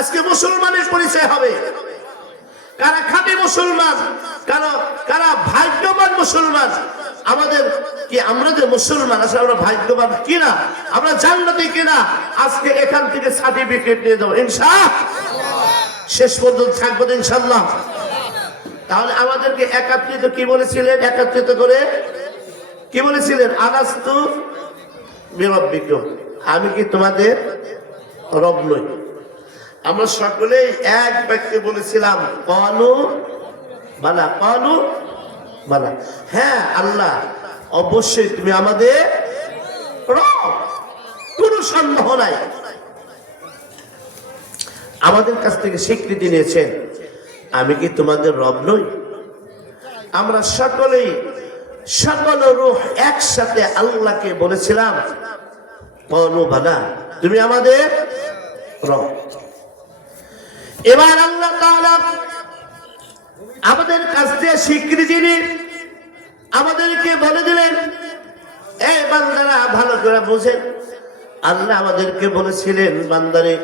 আজকে মুসলমানের পরিচয় হবে কারা খাঁটি মুসলমান, কারা ভাগ্যবান মুসলমান। আমাদের কি আমরা যে মুসলমান আসলে আমরা ভাগ্যবান কিনা, আমরা জান্নাতি কিনা, আজকে এখান থেকে সার্টিফিকেট নিয়ে যাবো ইনশাআল্লাহ, শেষ পর্যন্ত থাকবো ইনশাআল্লাহ। তাহলে আমাদেরকে একত্রিত কি বলেছিলেন, একত্রিত করে কি বলেছিলেন, আলাস্তু বিরব্বিকুম, আমি কি তোমাদের রব নই? আমরা সকলেই এক বাক্যে বলেছিলাম ক্বালু বালা, ক্বালু বালা, হ্যাঁ আল্লাহ অবশ্যই তুমি আমাদের রব, কোনো সন্দেহ নাই। আমাদের কাছ থেকে স্বীকৃতি নিয়েছেন, আমি কি তোমাদের রব নই? আমরা সকলেই সকল রূহ একসাথে আল্লাহকে বলেছিলাম ক্বালু বালা, তুমি আমাদের রব। এবার আল্লাহ তাআলা আমাদের কাছ থেকে স্বীকৃতি নিয়ে আমাদেরকে বলে দিলেন, এই বান্দারা ভালো করে বুঝেন, আল্লাহ আমাদেরকে বলেছিলেন, বান্দারে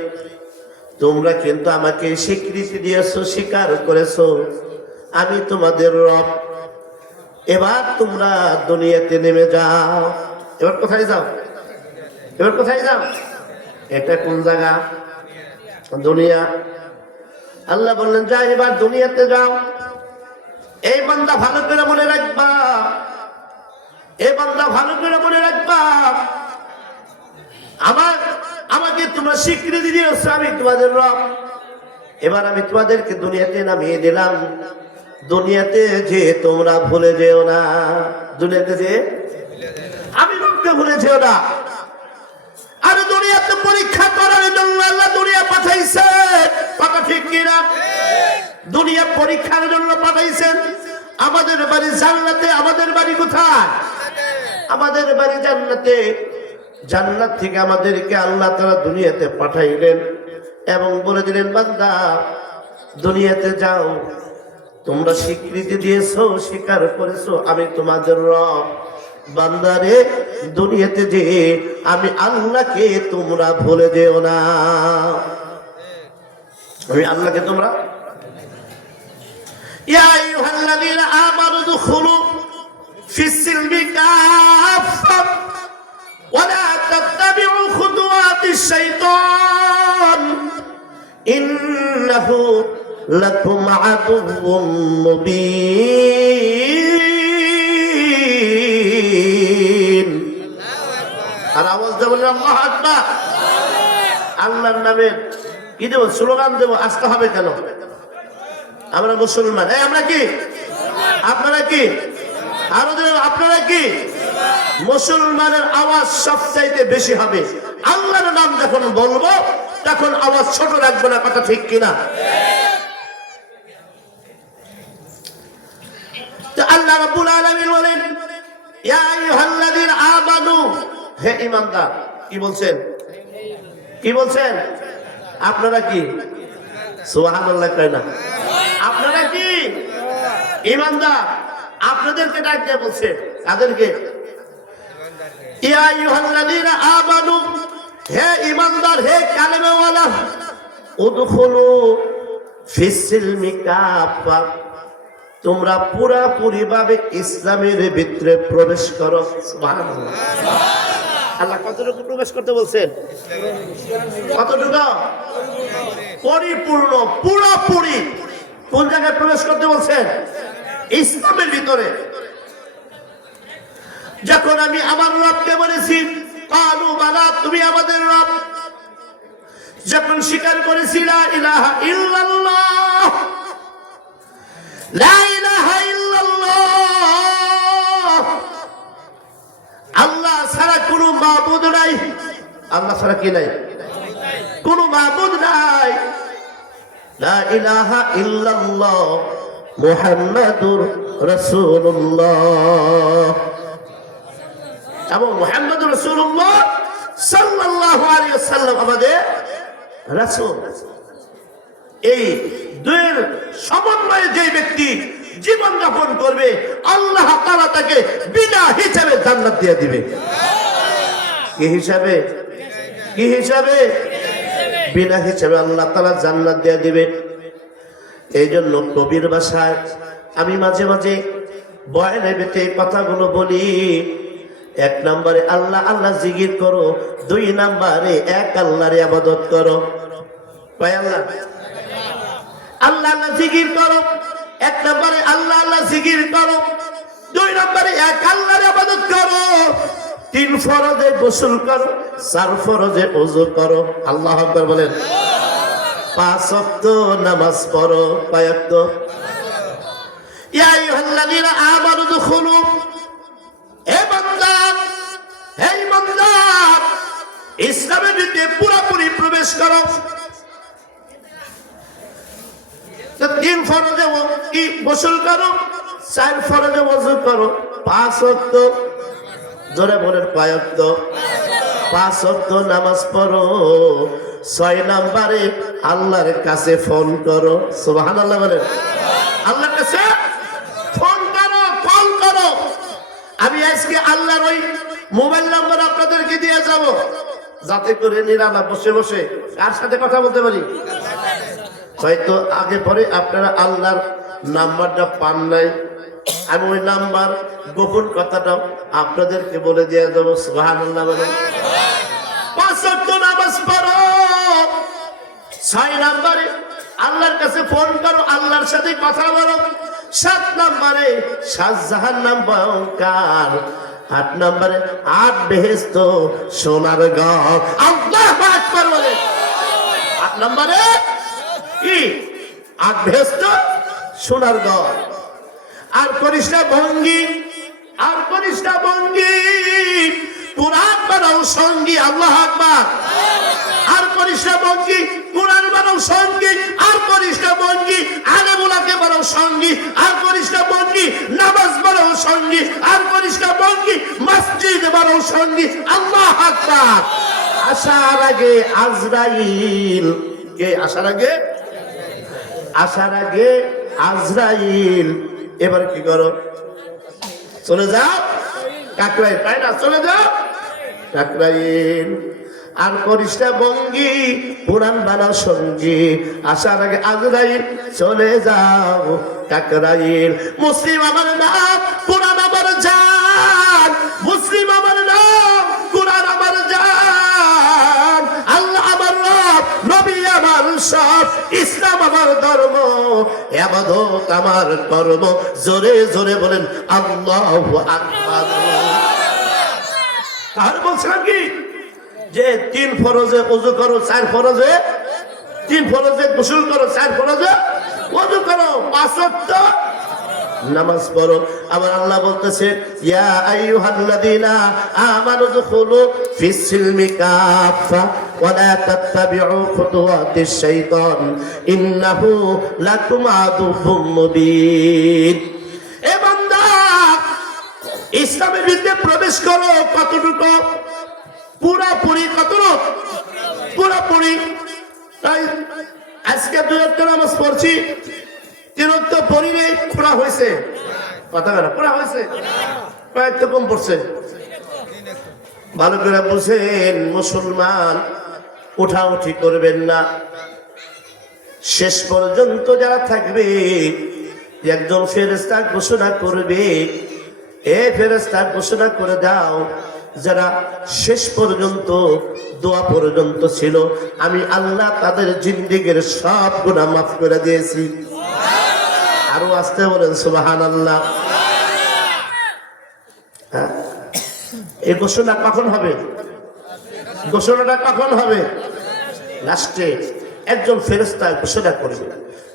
তোমরা কিন্তু আমাকে স্বীকৃতি দিয়েছো, স্বীকার করেছো আমি তোমাদের রব। এবার তোমরা দুনিয়াতে নেমে যাও। এবার কোথায় যাও? এবার কোথায় যাও? এটা কোন জায়গা? দুনিয়া। আল্লাহ বললেন যা, এবার দুনিয়াতে যাও। এই বান্দা ভালো করে মনে রাখবা, এই বান্দা ভালো করে মনে রাখবা, আমাকে তোমরা স্বীকৃতি দিয়েছো আমি তোমাদের রব। এবার আমি তোমাদেরকে দুনিয়াতে নামিয়ে দিলাম, দুনিয়াতে যে তোমরা ভুলে যেও না, দুনিয়াতে যে আমি রবকে ভুলে যেও না। আর দুনিয়াতে পরীক্ষা করার জন্য আল্লাহ দুনিয়া পাঠাইছে, কথা ঠিক কিনা? দুনিয়া পরীক্ষার জন্য পাঠাইছেন। আমাদের বাড়ি জান্নাতে, আমাদের বাড়ি কোথায়? আমাদের বাড়ি জান্নাতে। জান্নাত থেকে আমাদেরকে আল্লাহ তাআলা দুনিয়াতে পাঠাইলেন এবং বলে দিলেন, বান্দা দুনিয়াতে যাও, তোমরা স্বীকৃতি দিয়েছো, স্বীকার করেছো আমি তোমাদের রব। বান্দারে দুনিয়াতে যে আমি আল্লাহকে তোমরা ভুলে যেও না, আমি আল্লাহকে তোমরা। ইয়া আইয়ুহাল্লাযীনা আমানু দুখুলু ফিস-সিলমি কাফা ওয়া লা তাত্তাবিউ খুতুওয়াতিশ শাইতান ইন্নাহু লাকুম আদুউম মুবিন। আর আওয়াজ দেব না, আল্লাহু আকবার। আল্লাহর নামে কি দেব, স্লোগান দেব, আসতে হবে কেন? আমরা মুসলমান। আমরা কি? আপনারা কি? আরো আপনারা কি? মুসলমানের আওয়াজ সবচাইতে বেশি হবে। আল্লাহর নাম যখন বলবো তখন আওয়াজ ছোট রাখবো না, কথা ঠিক কিনা? তো আল্লাহ রাব্বুল আলামিন বলেন, ইয়া আইয়ুহাল্লাযীনা আমানু, হে ঈমানদার। কি বলছেন? কি বলছেন? আপনারা কি? সুবহানাল্লাহ কয় না? আপনারা কি ঈমানদার? আপনাদেরকে ডাক দিয়ে বলছে, তাদেরকে ইয়া আইয়ুহাল্লাযীনা আমানু, হে ঈমানদার, হে কালেমাওয়ালা, উদখুলু ফিস-সিলমি কাফা, তোমরা পুরাপুরি ভাবে ইসলামের ভিতরে প্রবেশ করো। সুবহানাল্লাহ। আল্লাহ কতটুকু প্রবেশ করতে বলছেন? কতটুকু? পরিপূর্ণ, পুরোপুরি। কোন জায়গায় প্রবেশ করতে বলছেন? ইসলামের ভিতরে। যখন আমি আমার রবকে বলেছি ক্বালু বালা, তুমি আমাদের রব, যখন স্বীকার করেছি লা ইলাহা ইল্লাল্লাহ, লা ইলাহা ইল্লাল্লাহ, আল্লাহ ছাড়া কোনো মাবুদ নাই। আল্লাহ ছাড়া কি নাই? কোনো মাবুদ নাই। লা ইলাহা ইল্লাল্লাহ মুহাম্মাদুর রাসূলুল্লাহ, এবং মুহাম্মাদুর রাসূলুল্লাহ সাল্লাল্লাহু আলাইহি ওয়াসাল্লাম আমাদের রাসূল। এই দুইয়ের সমন্বয়ে যে ব্যক্তি জীবন যাপন করবে, আল্লাহ তাআলা তাকে বিনা হিসাবে জান্নাত দিয়ে দিবে। কি হিসাবে? কি হিসাবে? বিনা হিসেবে আল্লাহ তাআলা জান্নাত দিয়ে দিবে। এই জন্য কবির ভাষায় আমি মাঝে মাঝে বয়ানে বেতে কথাগুলো বলি। 1 নম্বরে আল্লাহ আল্লাহ জিকির করো, 2 নম্বরে এক আল্লাহর ইবাদত করো। ভাই আল্লাহ আল্লাহ আল্লাহ জিকির করো, 1 নম্বরে আল্লাহ আল্লাহ জিকির করো, 2 নম্বরে এক আল্লাহর ইবাদত করো, 3 ফরজে গোসল করো, 4 ফরজে ওযু করো। আল্লাহু আকবার বলেন। 5 ওয়াক্ত নামাজ পড়ো। কয় ওয়াক্ত? ইয়া আইয়ুহাল্লাযীনা আমানু দুখুলু, হে বান্দা, হে বান্দা, ইসলামের ভিতরে পুরোপুরি প্রবেশ করো। 3 ফরজে গোসল করো, 4 ফরজে ওযু করো, 5 ওয়াক্ত, জোরে বলেন কয় ওয়াক্ত? 5 ওয়াক্ত নামাজ পড়ো। 6 নম্বরে আল্লাহর কাছে ফোন করো। সুবহানাল্লাহ বলেন। আল্লাহর কাছে ফোন করো, কল করো। আমি আজকে আল্লাহর ওই মোবাইল নাম্বার আপনাদেরকে দিয়ে যাব, যাতে করে নিরালা বসে বসে কার সাথে কথা বলতে পারি। হয়তো আগে পরে আপনারা আল্লাহর নাম্বারটা পান নাই, আমি ওই নাম্বার গোপন কথাটাও আপনাদেরকে বলে দিয়ে দেবো। সুবহানাল্লাহ বলেন। 5 ওয়াক্ত নামাজ পড়ো। 6 নম্বরে আল্লাহর কাছে ফোন করো, আল্লাহর সাথে কথা বলো। 7 নম্বরে 7 জাহান্নাম ভয়ঙ্কর। 8 নম্বরে 8 বেহেশত সোনার ঘর। আল্লাহু আকবার বলেন। 8 নম্বরে কি? 8 বেহেশত সোনার ঘর। আর করিস না ভঙ্গি, আর করিস না ভঙ্গি, কুরআন বানাও সঙ্গী। আল্লাহু আকবার। আর করিস না ভঙ্গি, কুরআন বানাও সঙ্গী। আর করিস না ভঙ্গি, আলেমুলাকে বানাও সঙ্গী। আর করিস না ভঙ্গি, নামাজ বানাও সঙ্গী। আর করিস না ভঙ্গি, মসজিদ বানাও সঙ্গী। আল্লাহু আকবার। আসার আগে আজরাইল কে? আসার আগে, আসার আগে আজরাইল। এবার কি করো? চলে যাও কাকরাইল, তাই না? চলে যাও কাকরাইল। আর করিস না ভঙ্গি, পুরাণ বানাও সঙ্গী। আসার আগে আজরাইল, চলে যাও কাকরাইল। মুসলিম আমার নাম, পুরাণ আমার জান। মুসলিম আমার নাম, পুরাণ আমার জান। আল্লাহ আমার রব, নবী আমার সব, ইসলাম আমার ধর্ম, ইবাদত আমার কর্ম। জোরে জোরে বলেন আল্লাহু আকবার। তাহলে বলছিলাম কি যে 3 ফরজে ওযু করো, 4 ফরজে 3 ফরজে গোসল করো, 4 ফরজে ওযু করো, 5 ওয়াক্ত নামাজ পড়ো। আবার আল্লাহ বলতেছে ইয়া আইয়ুহাল্লাযীনা আমানু দুখুলু ফিস সিলমি কাফা ওয়া লা তাত্তাবিউ খুতুওয়াতিশ শাইতান ইন্নাহু লাকুম আদুউম মুবিন। এ বান্দা, ইসলামের ভিতরে প্রবেশ করো। কতটুকু? পুরাপুরি। কতটুকু? পুরাপুরি। তাই আজকে 2 ওয়াক্ত নামাজ পড়ছি, 3 ওয়াক্ত পড়ি নেই, পুরা হয়েছে। কথা বলা পুরা হয়েছে, কয়েকটা কম পড়ছে। ভালো করে বলছেন, মুসলমান উঠাউঠি করবেন না। শেষ পর্যন্ত যারা থাকবে, একজন ফেরেশতা ঘোষণা করবে, এ ফেরেশতা ঘোষণা করে দাও, যারা শেষ পর্যন্ত দোয়া পর্যন্ত ছিল, আমি আল্লাহ তাদের জিন্দেগীর সব গুনাহ মাফ করে দিয়েছি। আরো আসতে বলেন সুবহানাল্লাহ। এই ঘোষণা কখন হবে? ঘোষণাটা কখন হবে? লাস্টে একজন ফেরেশতা ঘোষণা করবে,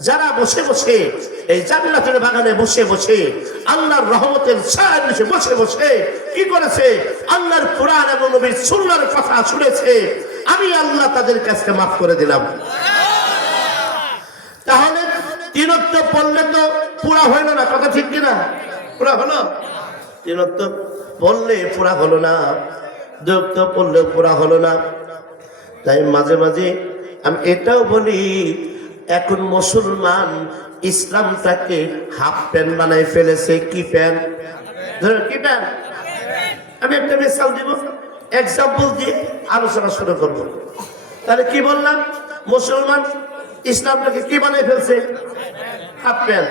যারা বসে বসে এই জান্নাতের বাগানে বসে বসে আল্লাহর রহমতের ছায়ার নিচে বসে বসে কি করেছে? আল্লাহর কোরআন এবং নবীর সুন্নাহর কথা শুনেছে, আমি আল্লাহ তাদের কাছে মাফ করে দিলাম। তাহলে 3 ওয়াক্ত পড়লে তো পুরা হইল না, কথা ঠিক কিনা? পুরা হলো? 3 ওয়াক্ত পড়লে পুরা হলো না, 2 ওয়াক্ত পড়লে পুরা হলো না। তাই মাঝে মাঝে আমি এটাও বলি, এখন মুসলমান ইসলামটাকে হাফ প্যান্ট বানাই ফেলেছে। কি প্যান্ট? কি প্যান্ট? আমি একটা মিসাল দিব, এক্সাম্পল দিয়ে আলোচনা শুরু করব। তাহলে কি বললাম? মুসলমান ইসলামটাকে কি বানিয়ে ফেলছে? Half pant.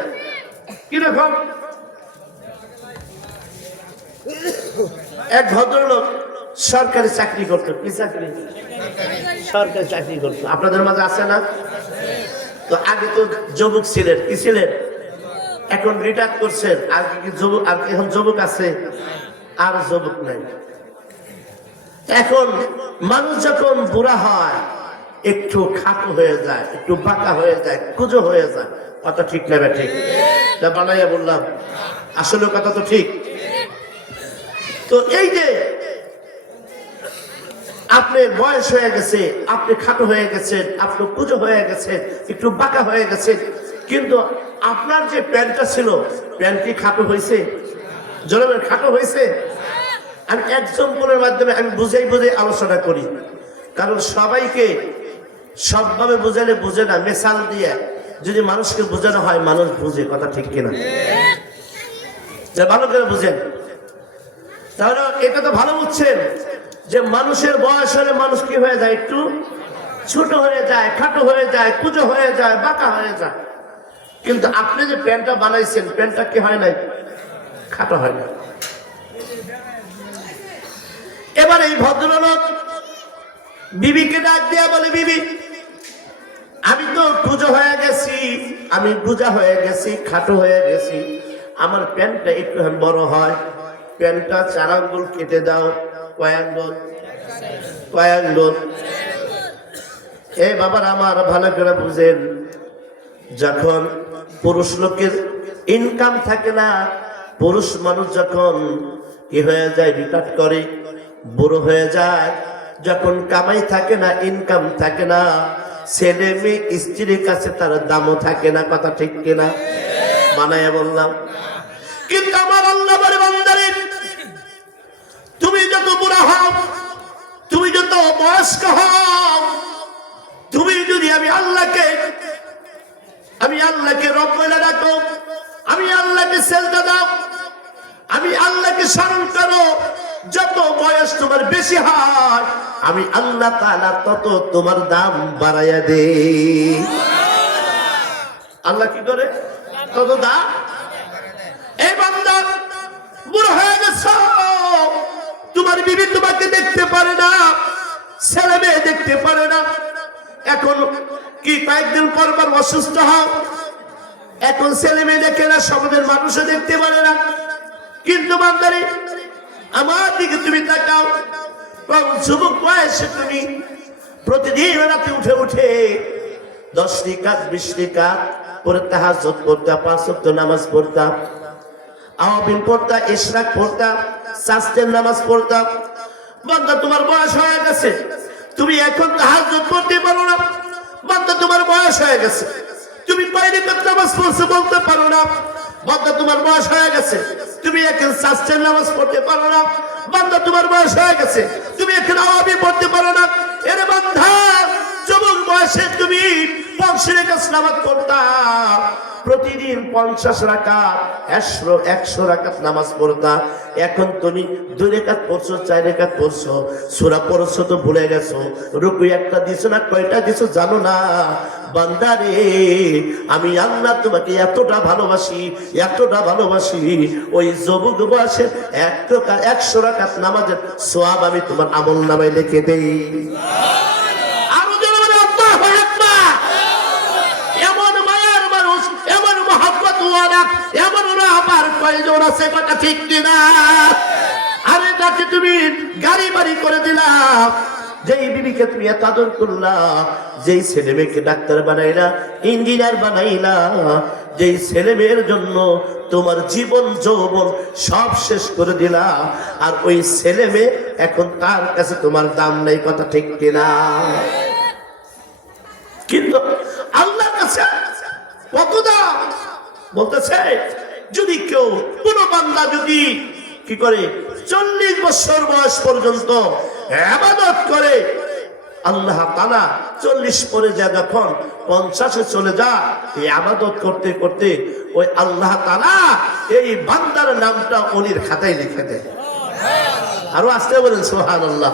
কিরকম? এক ভদ্রলোক সরকারি চাকরি করতো। কি চাকরি? সরকারি চাকরি করতো। আপনাদের মাঝে আছে না? তো আগে তো যুবক ছিলেন। কি ছিলেন? এখন রিটায়ার করছেন। আর কি যুবক? আর এখন যুবক আছে? আর যুবক নাই। এখন মানুষ যখন বুড়া হয়, একটু খাটো হয়ে যায়, একটু বাঁকা হয়ে যায়, কুজো হয়ে যায়। কথা ঠিক নেবে? ঠিক বানাইয়া বললাম, আসলে কথা তো ঠিক। তো এই যে আপনার বয়স হয়ে গেছে, আপনি খাটো হয়ে গেছেন, আপনি কুজো হয়ে গেছেন, একটু বাঁকা হয়ে গেছেন, কিন্তু আপনার যে প্যান্টটা ছিল, প্যান্ট কি খাটো হয়েছে? জনমের খাটো হয়েছে? আমি এক্সাম্পলের মাধ্যমে আমি বুঝাই আলোচনা করি, কারণ সবাইকে সবভাবে বুঝালে বুঝে না। মেশাল দিয়ে যদি মানুষকে বোঝানো হয়, মানুষ বুঝে। কথা ঠিক কিনা? ভালো করে বুঝেন। তাহলে এটা তো ভালো বুঝছেন যে মানুষের বয়স হলে মানুষ কি হয়ে যায়? একটু ছোট হয়ে যায়, খাটো হয়ে যায়, কুজো হয়ে যায়, বাঁকা হয়ে যায়। কিন্তু আপনি যে প্যান্টটা বানাইছেন, প্যান্টটা কি হয় নাই? খাটো হয় না। এবার এই ভদ্রলোক বিবিকে ডাক দিয়া বলে, বিবি, আমি তো কুজো হয়ে গেছি, আমি গুজা হয়ে গেছি, খাটো হয়ে গেছি, আমার প্যান্টটা একটু বড় হয়, প্যান্টটা 4 আঙ্গুল কেটে দাও। কয় আঙ্গুল? কয় আঙ্গুল? বাবার আমার ভালো করে বুঝেন, যখন পুরুষ লোকের ইনকাম থাকে না, পুরুষ মানুষ যখন কি হয়ে যায়? রিটায়ার করে, বুড়ো হয়ে যায়, যখন কামাই থাকে না, ইনকাম থাকে না, ছেলে মেয়ে স্ত্রীর কাছে তার দামও থাকে না। কথা ঠিক কিনা? মানায় বললাম। কিন্তু আমার আল্লাহ বলে, বান্দারে, তুমি যত বুড়া হও, তুমি যত বয়স্ক হও, তুমি যদি আমি আল্লাহকে রব বলে ডাকো, আমি আল্লাহকে সেজদা দাও, আমি আল্লাহকে স্মরণ করো, যত বয়স তোমার বেশি হয়, আমি আল্লাহ তাআলা তত তোমার দাম বাড়াইয়া দেই। আল্লাহ কি করে? তত দাম। এই বান্দা, বুড়ো হয়ে গেছো, তোমার বিবি তোমাকে দেখতে পারে না, ছেলে মেয়ে দেখতে পারে না, এখন কি কয়েকদিন পর অসুস্থ হও, এখন ছেলে মেয়ে দেখে না, সমাজের মানুষও দেখতে পারে না। কিন্তু বান্দারে, আমার দিকে তুমি তাকাও, যুবক বয়সে তুমি প্রতিদিন রাতে উঠে উঠে 10 রাকাত 20 রাকাত পরে তাহাজ্জুদ পড়তা, 5 ওয়াক্ত নামাজ পড়তা, আওয়াবিন পড়তা, ইশরাক পড়তা, সাস্তের নামাজ পড়তা। বান্দা, তোমার বয়স হয়ে গেছে, তুমি এখন তাহাজ্জুদ পড়তে পারো না। বান্দা, তোমার বয়স হয়ে গেছে, তুমি 5 রাকাত নামাজ পড়তে বলতে পারো না। বান্দা, তোমার বয়স হয়ে গেছে, তুমি এখন সাস্তের নামাজ পড়তে পারো না। বান্দা, তোমার বয়স হয়ে গেছে, তুমি এখন আওয়াবিন পড়তে পারো না। এরে বান্দা, যুবক বয়সে তুমি 5 রাকাত নামাজ পড়তা, প্রতিদিন 50 রাকাত 100 রাকাত নামাজ পড়তা, এখন তুমি 2 রাকাত পড়ছো, 4 রাকাত পড়ছো, সূরা পড়ছো তো ভুলে গেছো, রুকু একটা দিছো না কয়টা দিছো জানো না। বান্দা রে, আমি আল্লাহ তোমাকে এতটা ভালোবাসি, এতটা ভালোবাসি, ওই যুবক বয়সে 100 রাকাত নামাজের সওয়াব আমি তোমার আমলনামায় লিখে দেই। কয়জন আছে? কথা ঠিক কিনা? আরে তাকে তুমি গাড়ি বাড়ি করে দিলাম, যেই বিবিকে তুমি এত আদর করলা, যেই ছেলে মেয়েকে ডাক্তার বানাইলা, ইঞ্জিনিয়ার বানাইলা, যেই ছেলে মেয়ের জন্য তোমার জীবন যৌবন সব শেষ করে দিলা, আর ওই ছেলে মেয়ে এখন তার কাছে তোমার দাম নেই। কথা ঠিক কিনা? কিন্তু আল্লাহর কাছে কত দাম? বলতেছে, যদি কেউ কোন বান্দা যদি কি করে 40 বছর বয়স পর্যন্ত ইবাদত করে, আল্লাহ তাআলা 40 পরে যা যখন 50-এ চলে যা, এই ইবাদত করতে করতে ওই আল্লাহ তাআলা এই বান্দার নামটা ওলির খাতায় লিখে দেয়। আরো আসতে বলেন সুবহানাল্লাহ।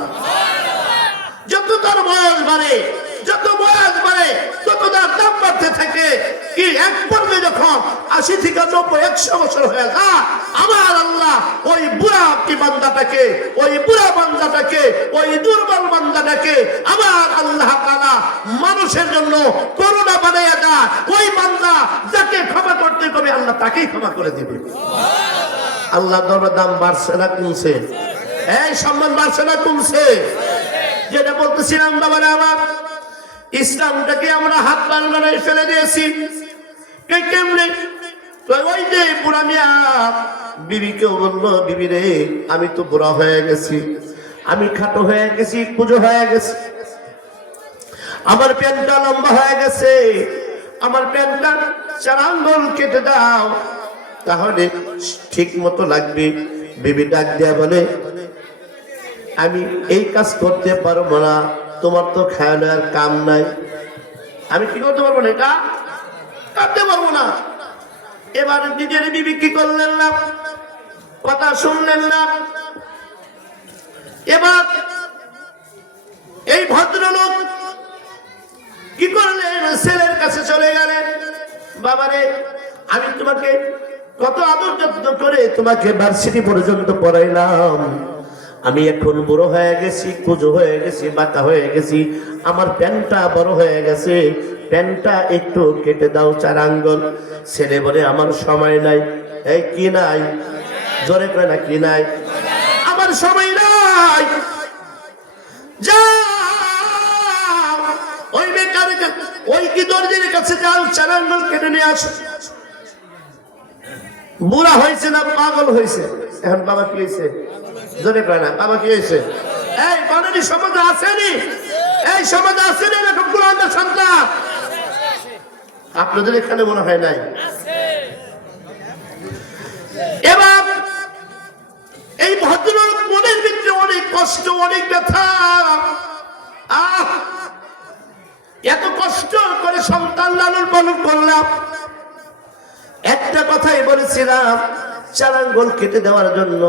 যত তার বয়স বাড়ে, যত বয়স বাড়ে, পারে তত তার দাম বাড়তে থাকে। কি এক পর্বে যখন 80 থেকে 90 100 বছর হয়ে যায়, আমার আল্লাহ ওই বুড়া কি বান্দাটাকে, ওই বুড়া বান্দাটাকে, ওই দুর্বল বান্দাটাকে আমার আল্লাহ তাআলা মানুষের জন্য করুণা বানাইয়া দেয়। ওই বান্দা যাকে ক্ষমা করতে হবে আল্লাহ তাকেই ক্ষমা করে দিবে। আল্লাহ দরবার দাম বাড়ছে না কমছে? এই সম্মান বাড়ছে না কমছে? যেটা বলতেছিলাম বাবারা আমার, ইসলামটাকে আমরা হাত বান্ধায় ফেলে দিয়েছি। কেমনে? ওই যে বুড়া মিয়া বিবিকেও বললো, বিবি রে আমি তো বুড়া হয়ে গেছি, আমি খাটো হয়ে গেছি, পুজো হয়ে গেছে, আমার প্যান্টটা লম্বা হয়ে গেছে, আমার প্যান্টটা 4 আঙ্গুল কেটে দাও তাহলে ঠিক মতো লাগবে। বিবি ডাক দেয়া বলে, আমি এই কাজ করতে পারবো না, তোমার তো খেয়ালের কাম নাই, আমি কি করতে পারবো না, এটা করতে পারবো না। এবার নিজের বিবি কি করলেন না, কথা শুনলেন না। এবার এই ভদ্রলোক কি করলেন, ছেলের কাছে চলে গেলেন, বাবারে আমি তোমাকে কত আদর যত্ন করে তোমাকে ভার্সিটি পর্যন্ত পড়াইলাম, আমি এখন বুড়ো হয়ে গেছি, কুজো হয়ে গেছি, বাঁকা হয়ে গেছি, আমার প্যান্টটা বড় হয়ে গেছে, প্যান্টটা একটু কেটে দাও 4 আঙ্গুল। ছেলে বলে আমার সময় নাই। এই কি নাই? জোরে করে না, কি নাই? আমার সময় নাই। যাও ওই বেকার ওই কি দর্জির কাছে যাও, 4 আঙ্গুল কেটে নিয়ে আসো। বুড়া হয়েছে না পাগল হয়েছে? এখন বাবা কি হয়েছে? জোরে করে না, বাবা কি হয়েছে? এই বানানি সমাজে আসেনি, এই সমাজে আসেনি এরকম কোরআনের সন্তান? আপনাদের এখানে মনে হয় নাই? এবার এই ভদ্রলোক মনের ভিতরে অনেক কষ্ট, অনেক ব্যথা। এত কষ্ট করে সন্তান লালন পালন করলাম, একটা কথাই বলেছিলাম 4 আঙ্গুল কেটে দেওয়ার জন্য,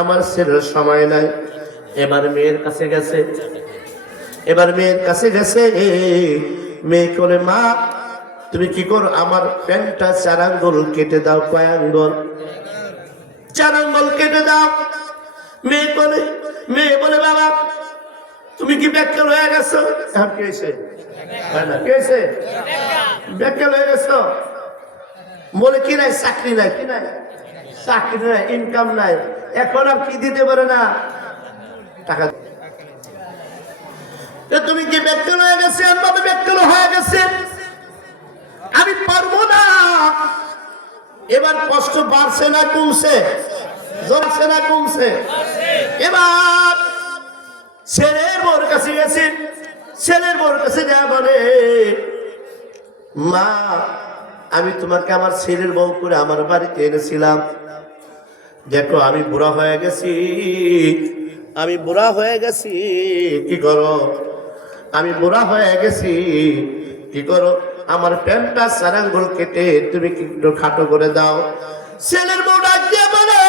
আমার ছেলের সময় নাই। এবার মেয়ের কাছে গেছে, মেয়ে করে, মা তুমি কি করো, আমার প্যান্টটা 4 আঙ্গুল কেটে দাও। কয় আঙ্গুল? 4 আঙ্গুল কেটে দাও। মেয়ে বলে বাবা তুমি কি ব্যাককেল হয়ে গেছো? এখন কি হয়েছে? কি হয়েছে? ব্যাককেল হয়ে গেছো বলে, কি নাই? চাকরি নাই। কি নাই? চাকরি নাই, ইনকাম নাই, এখন আর কি দিতে পারে না টাকা। তুমি কি ব্যাককেল হয়ে গেছে? বাবা ব্যাককেল হয়ে গেছে, আমি পারবো না। এবার কষ্ট বাড়ছে না কমছে? জমছে না কমছে? এবার ছেলের বউর কাছে গেছে, ছেলের বউর কাছে যা বলে, মা আমি তোমাকে আমার ছেলের বউ করে আমার বাড়িতে এনেছিলাম, দেখো আমি বুড়া হয়ে গেছি, আমি বুড়া হয়ে গেছি, কি করো? আমি বুড়া হয়ে গেছি, কি করো? আমার প্যান্টটা 4 আঙ্গুল কেটে তুমি কি একটু খাটো করে দাও। ছেলের বউ ডাক দিয়ে বলে,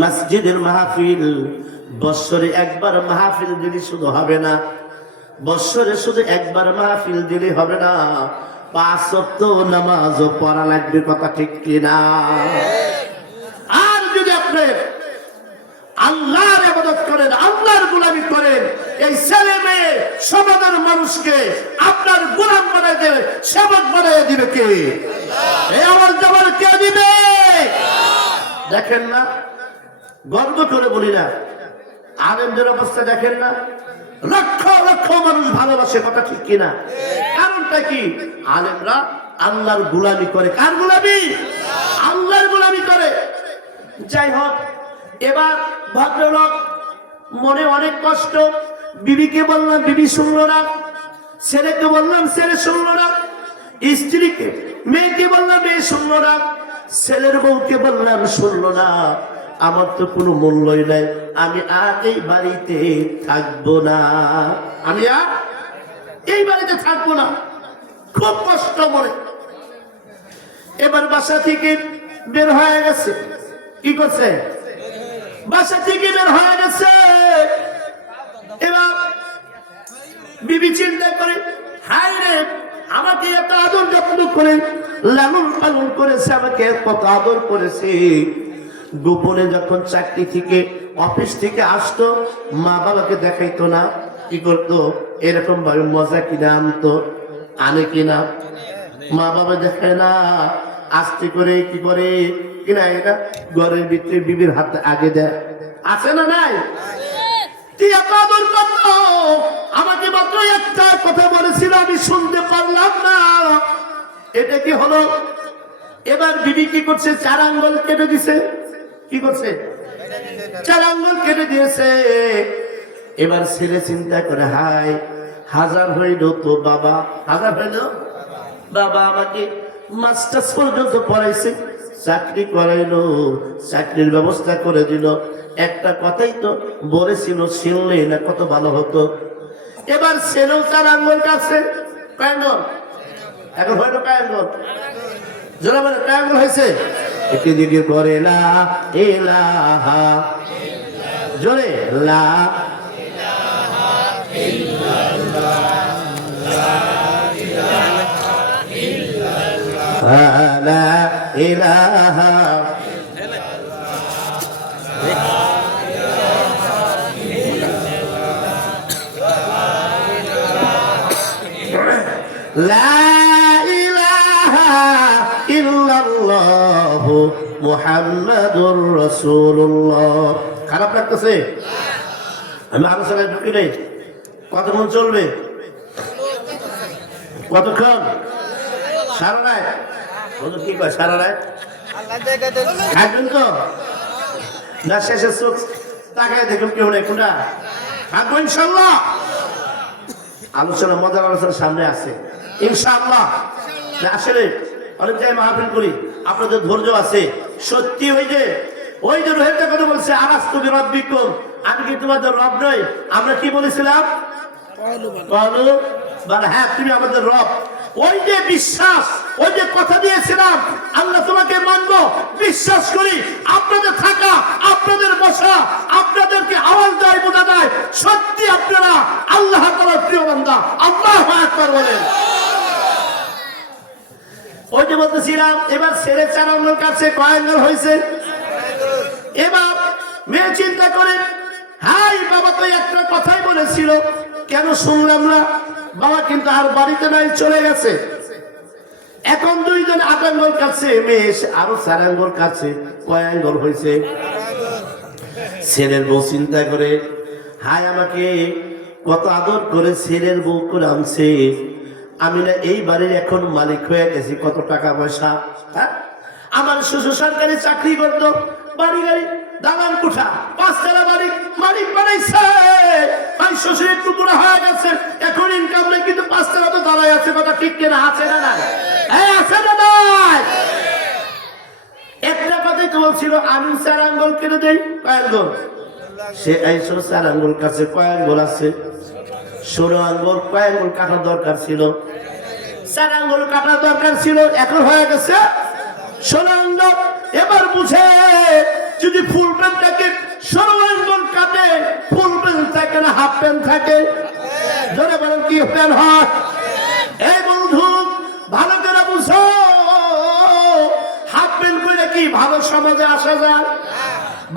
মসজিদের মাহফিল বৎসরে একবার মাহফিল দিলে শুধু হবে না, বৎসরে শুধু একবার মাহফিল দিলে হবে না, 5 ওয়াক্ত নামাজও পড়া লাগবে। কথা ঠিক কিনা? আর যদি আপনি আল্লাহর ইবাদত করেন, আল্লাহর গোলামি করেন, এই ছেলে মেয়ে সমাজের মানুষকে আপনার গোলাম বানায় দেবে, সেবক বানায় দিবে কে? এই আমার জবান কে দিবে? দেখেন না, গর্ব করে বলি না, আলেমদের অবস্থা দেখেন না, লক্ষ লক্ষ মানুষ ভালোবাসে। কথা ঠিক কিনা? কারণটা কি? আলেমরা আল্লাহর গোলামি করে। কার গোলামি? আল্লাহর গোলামি করে। যাই হোক, এবার ভদ্রলোক মনে অনেক কষ্ট, বিবিকে বললাম, বিবি শুনলো না, ছেলেকে বললাম, ছেলে শুনলো না, স্ত্রীকে মেয়েকে বললাম, মেয়ে শুনলো না, ছেলের বউকে বললাম, শুনলো না। আমার তো কোনো মূল্যই নাই, আমি আর এই বাড়িতে থাকবো না, আমি আর এই বাড়িতে থাকবো না। খুব কষ্ট মনে। এবার বাসা থেকে বের হয়ে গেছে। কি করছে? বাসা থেকে বের হয়ে গেছে। এবার বিবি চিন্তা করে, হায় রে, আমাকে এত আদর যত্ন করে লালন পালন করেছে, আমাকে কত আদর করেছে। গোপনে যখন চাকরি থেকে অফিস থেকে আসতো, মা বাবাকে দেখাইতো না, কি করতো, এরকম ভাবে মজা কিনা আনতো, আনে কিনা, মা বাবা দেখায় না, আস্তে করে কি করে কিনা এটা ঘরের ভিতরে বিবির হাতে আগে দেয়, আছে না নাই? তুই এত আদর করতো, আমাকে মাত্র একটা কথা বলেছিল, আমি শুনতে পারলাম না, এটা কি হলো? এবার বিবি কি করছে, 4 আঙ্গুল কেটে দিছে। কি করছে? 4 আঙ্গুল কেটে দিয়েছে। এবার ছেলে চিন্তা করে, হাই, হাজার হইল তো বাবা, হাজার হইল বাবা আমাকে মাস্টার্স পর্যন্ত পড়াইছে, চাকরি করাইলো, চাকরির ব্যবস্থা করে দিল, একটা কথাই তো বলেছিল, শুনলে না কত ভালো হতো। এবার ছেলেও 4 আঙ্গুল কাছে, কয় আঙ্গুল এখন হয়তো, কয় আঙ্গুল জোরা বলে, কয় আঙ্গুল হয়েছে? একটি দিকে করে লা ইলাহা, জোরে লা লা ইলাহা লা ইলাহা ইল্লাল্লাহু মুহাম্মাদুর রাসূলুল্লাহ। খারাপ লাগতেছে? আমি আলোচনায় ঢুকি নাই, কতক্ষণ চলবে? কতক্ষণ? সারা রাত? কি কয় সারা রাত থাকবেন তো না? শেষের চোখ তাকায় দেখুন কেউ নেই, কোনটা থাকবো ইনশাল্লাহ। আলোচনা, মজার আলোচনা সামনে আছে ইনশাআল্লাহ। আসলে অনেক জায়গায় মাহফিল করি, আপনাদের ধৈর্য আছে সত্যি। ওই যে রোহেলটা কথা বলছে, আলাস্তু বিরাব্বিকুম, আমি কি তোমাদের রব নই? আমরা কি বলেছিলাম? হ্যাঁ, তুমি আমাদের রব। ওই যে বিশ্বাস, ওই যে কথা দিয়েছিলাম আল্লাহ তোমাকে মানবো, বিশ্বাস করি। আপনাদের থাকা, আপনাদের বসা, আপনাদেরকে আওয়াজ দেয়, বোঝা যায় সত্যি আপনারা আল্লাহ তাআলার প্রিয় বান্দা। আল্লাহু আকবার বলেন। ওই যে বলতেছিলাম, এবার ছেলে 4 আঙ্গুল কাছে, কয় আঙ্গুল হয়েছে? এবার মেয়ে চিন্তা করে, হাই, বাবা তো একটা কথাই বলেছিল, কেন শুনলাম না? বাবা কিন্তু আর বাড়িতে নাই, চলে গেছে। এখন 2 জন 8 আঙ্গুল কাছে, মেয়ে আরো 4 আঙ্গুল কাছে, কয় আঙ্গুল হয়েছে? ছেলের বউ চিন্তা করে, হাই, আমাকে কত আদর করে ছেলের বউ করে আনছে, আমি না এই বাড়ির এখন মালিক হয়ে গেছি, কত টাকা পয়সা। হ্যাঁ, আমার শ্বশুর সরকারি চাকরি করতো, বাড়ি গাড়ি দালান কোঠা 5 তলা বাড়ি মালিক বানাইছে। ভাই শ্বশুর একটু বুড়া হয়ে গেছে, এখন ইনকাম নেই, কিন্তু 5 তলা তো দাঁড়ায় আছে, কথা ঠিক কিনা? আছে না নাই? হ্যাঁ, আছে না নাই? একটা কথাই তো বলছিল, আমি 4 আঙ্গুল কেটে দেই, কয় আঙ্গুল? সে আইসো 4 আঙ্গুল কাছে, কয় আঙ্গুল আছে? 16 আঙ্গুল। কয় আঙ্গুল কাটার দরকার ছিল? 4 আঙ্গুল কাটার দরকার ছিল, এখন হয়ে গেছে 16 আঙ্গুল। এবার বুঝে, যদি ফুল প্যান্টটাকে 16 আঙ্গুল কাটে, ফুল প্যান্ট থাকে না হাফ প্যান্ট থাকে? ধরে বলেন কি প্যান্ট হয়? এই বন্ধু ভালো করে বুঝো, হাফ প্যান্ট করে কি ভালো সমাজে আসা যায়?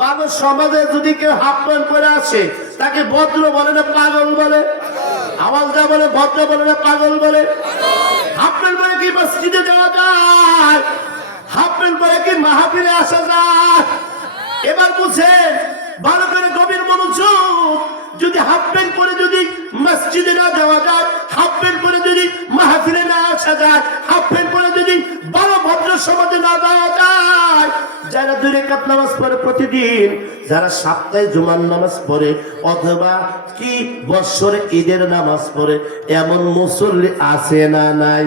ভালো সমাজে যদি কেউ হাফ প্যান্ট পরে আসে, তাকে ভদ্র বলে না পাগল বলে? আওয়াজ দেওয়া বলে, ভদ্র বলে না পাগল বলে? হাফ প্যান্ট পরে কি মসজিদে যাওয়া যায়? হাফ প্যান্ট পরে কি মাহফিলে আসা যায়? এবার বুঝেন ভালো করে, গভীর মনোযোগ। যদি হাফ প্যান্ট পরে যদি মসজিদে না যাওয়া যায়, হাফ প্যান্ট পরে যদি মাহফিলে না আসা যায়, হাফ প্যান্ট পরে যদি ভালো ভদ্র সমাজে না যাওয়া যায়, যারা 2 রাকাত নামাজ পড়ে প্রতিদিন, যারা সপ্তাহে জুমার নামাজ পড়ে, অথবা কি বৎসরে ঈদের নামাজ পড়ে, এমন মুসল্লি আছে না নাই?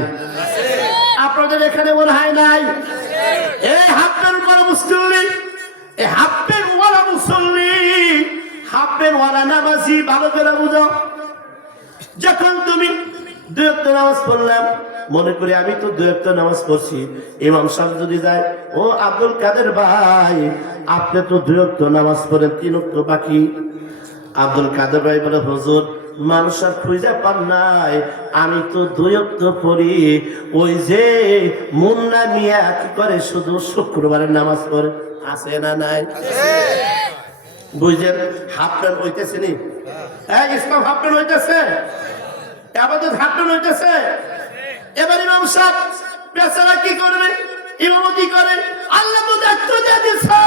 আপনাদের এখানে মনে হয় নাই? এই হাফ প্যান্ট পরা মুসল্লি, এই হাফ প্যান্ট ওয়ালা মুসল্লি, হাফ প্যান্ট ওয়ালা নামাজি, ভালো করে বুঝো। যখন তুমি 2 ওয়াক্ত নামাজ পড়লাম, মনে করি আমি তো 2 ওয়াক্ত নামাজ পড়ছি, ইমাম সাহেব যদি যায়, ও আব্দুল কাদের ভাই, আপনি তো 2 ওয়াক্ত নামাজ পড়েন, 3 ওয়াক্ত বাকি। আব্দুল কাদের ভাই বলে, হুজুর মানুষ আর খুঁজে পান নাই, আমি তো 2 ওয়াক্ত পড়ি। ওই যে মুন্না মিয়া কি করে, শুধু শুক্রবারের নামাজ পড়ে, আছে না নাই? বুঝলেন? হাফ প্যান্ট হইতেছে নি, ইসলাম হাফ প্যান্ট হইতেছে, আবাদত হাফ প্যান্ট হইতেছে। এবার ইমাম সাহেব বেচারা কি করবে? ইমামতি করে। আল্লাহ তো দায়িত্ব দিয়ে দিচ্ছে,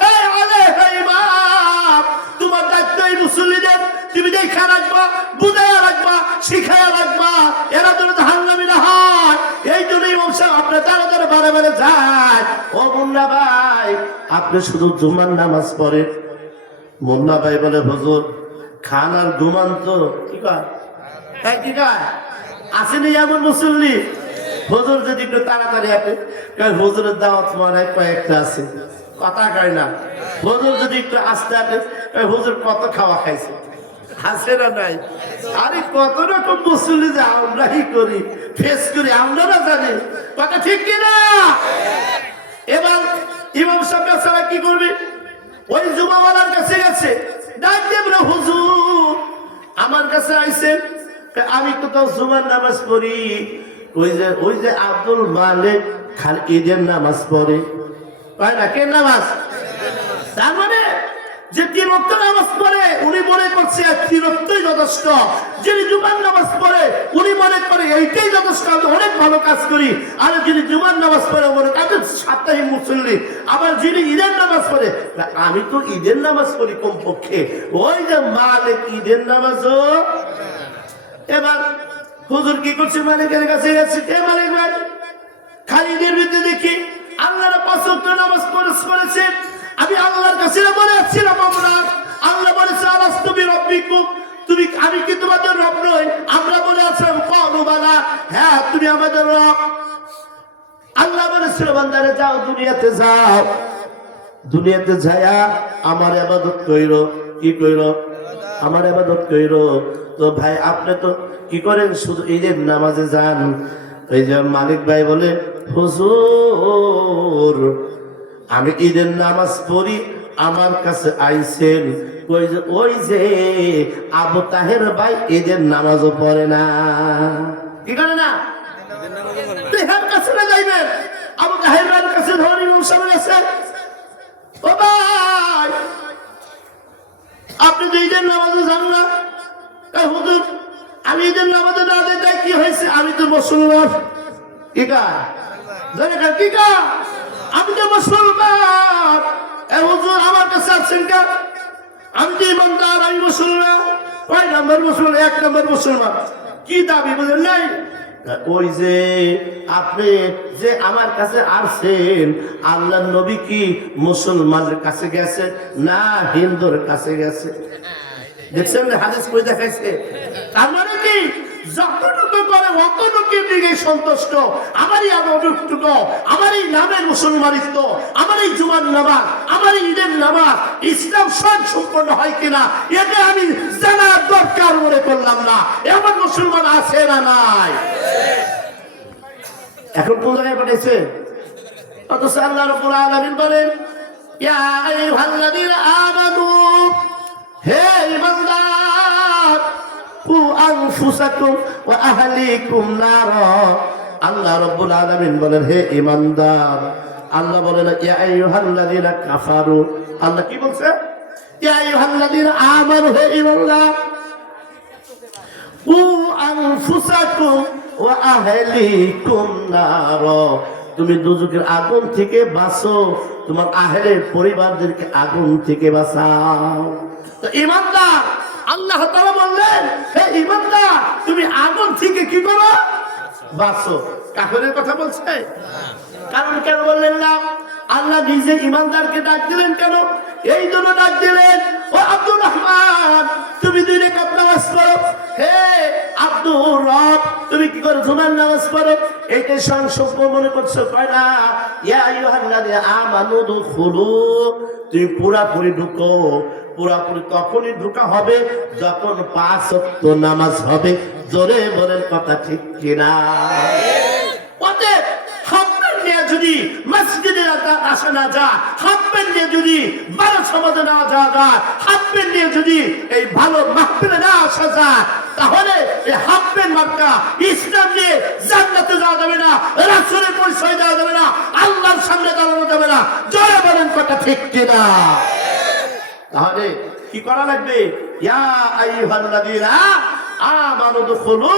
হে আলে হে ইমাম, তোমার দায়িত্ব এই মুসল্লিদের তুমি দেখা রাখবা, বুঝাইয়া রাখবা, শিখাইয়া রাখবা, এরা যেন হাঙ্গামি না হয়। এই জন্য ইমাম সাহেব আপনার তারা তারা বারে বারে যায়। ও মুন্না ভাই, আপনি শুধু জুমার নামাজ পড়েন। মুন্না ভাই বলে, হুজুর খান আর ঘুমান তো কি কয়, হ্যাঁ কি কয়, আসেনি এমন মুসল্লি? হুজুর যদি একটু তাড়াতাড়ি হাঁটে, হুজুরের দাওয়াত মানে কয়েকটা আছে, কথা কয় না। হুজুর যদি একটু আস্তে হাঁটে, হুজুর কত খাওয়া খাইছে, আছে না নাই? আরে কত রকম মুসল্লি যে আমরাই করি, ফেস করি, আমরা না জানি, কথা ঠিক কিনা? এবার ইমাম সাহেব বেচারা কি করবে? ওই জুমাওয়ালার কাছে গেছে, ডাক দেব, হুজুর আমার কাছে আইছেন, আমি তো তাও জুমার নামাজ পড়ি। ওই যে আব্দুল মালিক খালি ঈদের নামাজ পড়ে, পায় না? কে নামাজ? তার মানে যে 3 ওয়াক্ত নামাজ পড়ে উনি মনে করছে 3 ওয়াক্তই যথেষ্ট। যিনি জুমার নামাজ পড়ে উনি মনে করে এইটাই যথেষ্ট, আমি অনেক ভালো কাজ করি। আর যিনি জুমার নামাজ পড়ে মনে করে সাপ্তাহিক মুসল্লি। আবার যিনি ঈদের নামাজ পড়ে, আমি তো ঈদের নামাজ পড়ি কমপক্ষে। ওই যে মালিক ঈদের নামাজও। এবার হুজুর কি করছে? মালিকের কাছে গেছে, কে মালিক ভাই, খালি ঈদের ভিতরে দেখি আল্লাহর 5 ওয়াক্ত নামাজ পড়েছে। আমি আল্লাহর কাছে বলে যাচ্ছিলাম, আল্লাহ বলেছে আলাস্তুবি রাব্বিকুম, তুমি আমি কি তোমাদের রব নই? আমরা বলে আছিলাম ক্বালু বালা, হ্যাঁ তুমি আমাদের রব। আল্লাহ বলেছিল, বান্দারে যাও দুনিয়াতে যাও, দুনিয়াতে যায়া আমার ইবাদত কইরো। কি কইরো? আমার ইবাদত কইরো। তো ভাই আপনি তো কি করেন? শুধু ঈদের নামাজে যান। এই যে মালিক ভাই বলে, হুজুর আমি ঈদের নামাজ পড়ি, আমার কাছে আইছেন ওই যে আবু তাহের ভাই ঈদের নামাজও পড়ে না। কি করে না? তেহার কাছে না যাইবেন, আবু তাহের ভাইয়ের কাছে ধরি মুসলমান আছে। ও ভাই আপনি যে ঈদের নামাজে যান না, হুজুর আমি ঈদের নামাজে না যাই কি হয়েছে? আমি তো মুসলমান। কি কয়? কি কয়? আমি তো মুসলমান। হুজুর আমার কাছে আছেন কেন? আমি তো ইমানদার, আমি মুসলমান। কয় নম্বর মুসলমান? 1 নম্বর মুসলমান। কি দাবি বুঝেন নাই? ওই যে আপনি যে আমার কাছে আসছেন, আল্লাহর নবী কি মুসলমানের কাছে গেছে না হিন্দুর কাছে গেছে? দেখছেন হাদিস কই দেখাইছে? তার মানে কি যতটুকু করে অতটুকু দিকে সন্তুষ্ট। আমারই আদরটুকু, আমারই নামের মুসলমানিত্ব, আমারই জুমার নামাজ, আমারই ঈদের নামাজ, ইসলাম সব সম্পন্ন হয় কিনা এটা আমি জানার দরকার মনে করলাম না। এমন মুসলমান আছে না নাই? এখন কোন জায়গায় পাঠাইছে? অথচ আল্লাহ রাব্বুল আলামিন বলেন, ইয়া আইয়ুহাল্লাযীনা আমানু, হে ঈমানদার, কু আনফুসাকুম ওয়া আহলিকুম নারা। আল্লাহ রাব্বুল আলামিন বলেন, হে ঈমানদার। আল্লাহ বলেন, ইয়া আইয়ুহাল্লাযীনা কাফারু। আল্লাহ কি বলছে? ইয়া আইয়ুহাল্লাযীনা আমানু, হে ঈমানদার, কু আনফুসাকুম ওয়া আহলিকুম নারা। তুমি দুজকের আগুন থেকে বাঁচো, তোমার আহলের পরিবারদেরকে আগুন থেকে বাঁচাও। তো ঈমানদার আল্লাহ তাআলা বললেন, হে ঈমানদার তুমি আগুন থেকে কি করো? বাঁচো। কাফেরের কথা বলছে? কারণ কেন বললেন না? আল্লাহ নিজে ঈমানদারকে ডাক দিলেন কেন? এই জন্য ডাক দিলেন, ও আব্দুর রহমান তুমি 2 রাকাত নামাজ পড়ো। হে আব্দুর রব তুমি কি করে জুমার নামাজ পড়ো? এইটাই সংসর্গ মনে করছো? কয় না, ইয়া আইয়ুহাল্লাযীনা আমানু দুখুলু, তুমি পুরাপুরি ঢুকো। পুরাপুরি তখনই ঢুকা হবে যখন 5 ওয়াক্ত নামাজ হবে। জোরে বলেন কথা ঠিক কিনা? অতএব হাফ প্যান্ট নিয়ে যদি মসজিদে আসা না যায়, হাফ প্যান্ট নিয়ে যদি ভালো সমাজে না যাওয়া যায়, হাফ প্যান্ট নিয়ে যদি এই ভালো মাহফিলে না আসা যায়, তাহলে এই হাফ প্যান্ট মার্কা ইসলাম নিয়ে জান্নাতে যাওয়া যাবে না, রাসূলের পরিচয় দেওয়া যাবে না, আল্লাহর সামনে দাঁড়ানো যাবে না। জয় বলেন কথা ঠিক কিনা? তাহলে কি করা লাগবে? ইয়া আইয়ুহাল্লাযীনা আমানু দুখুলু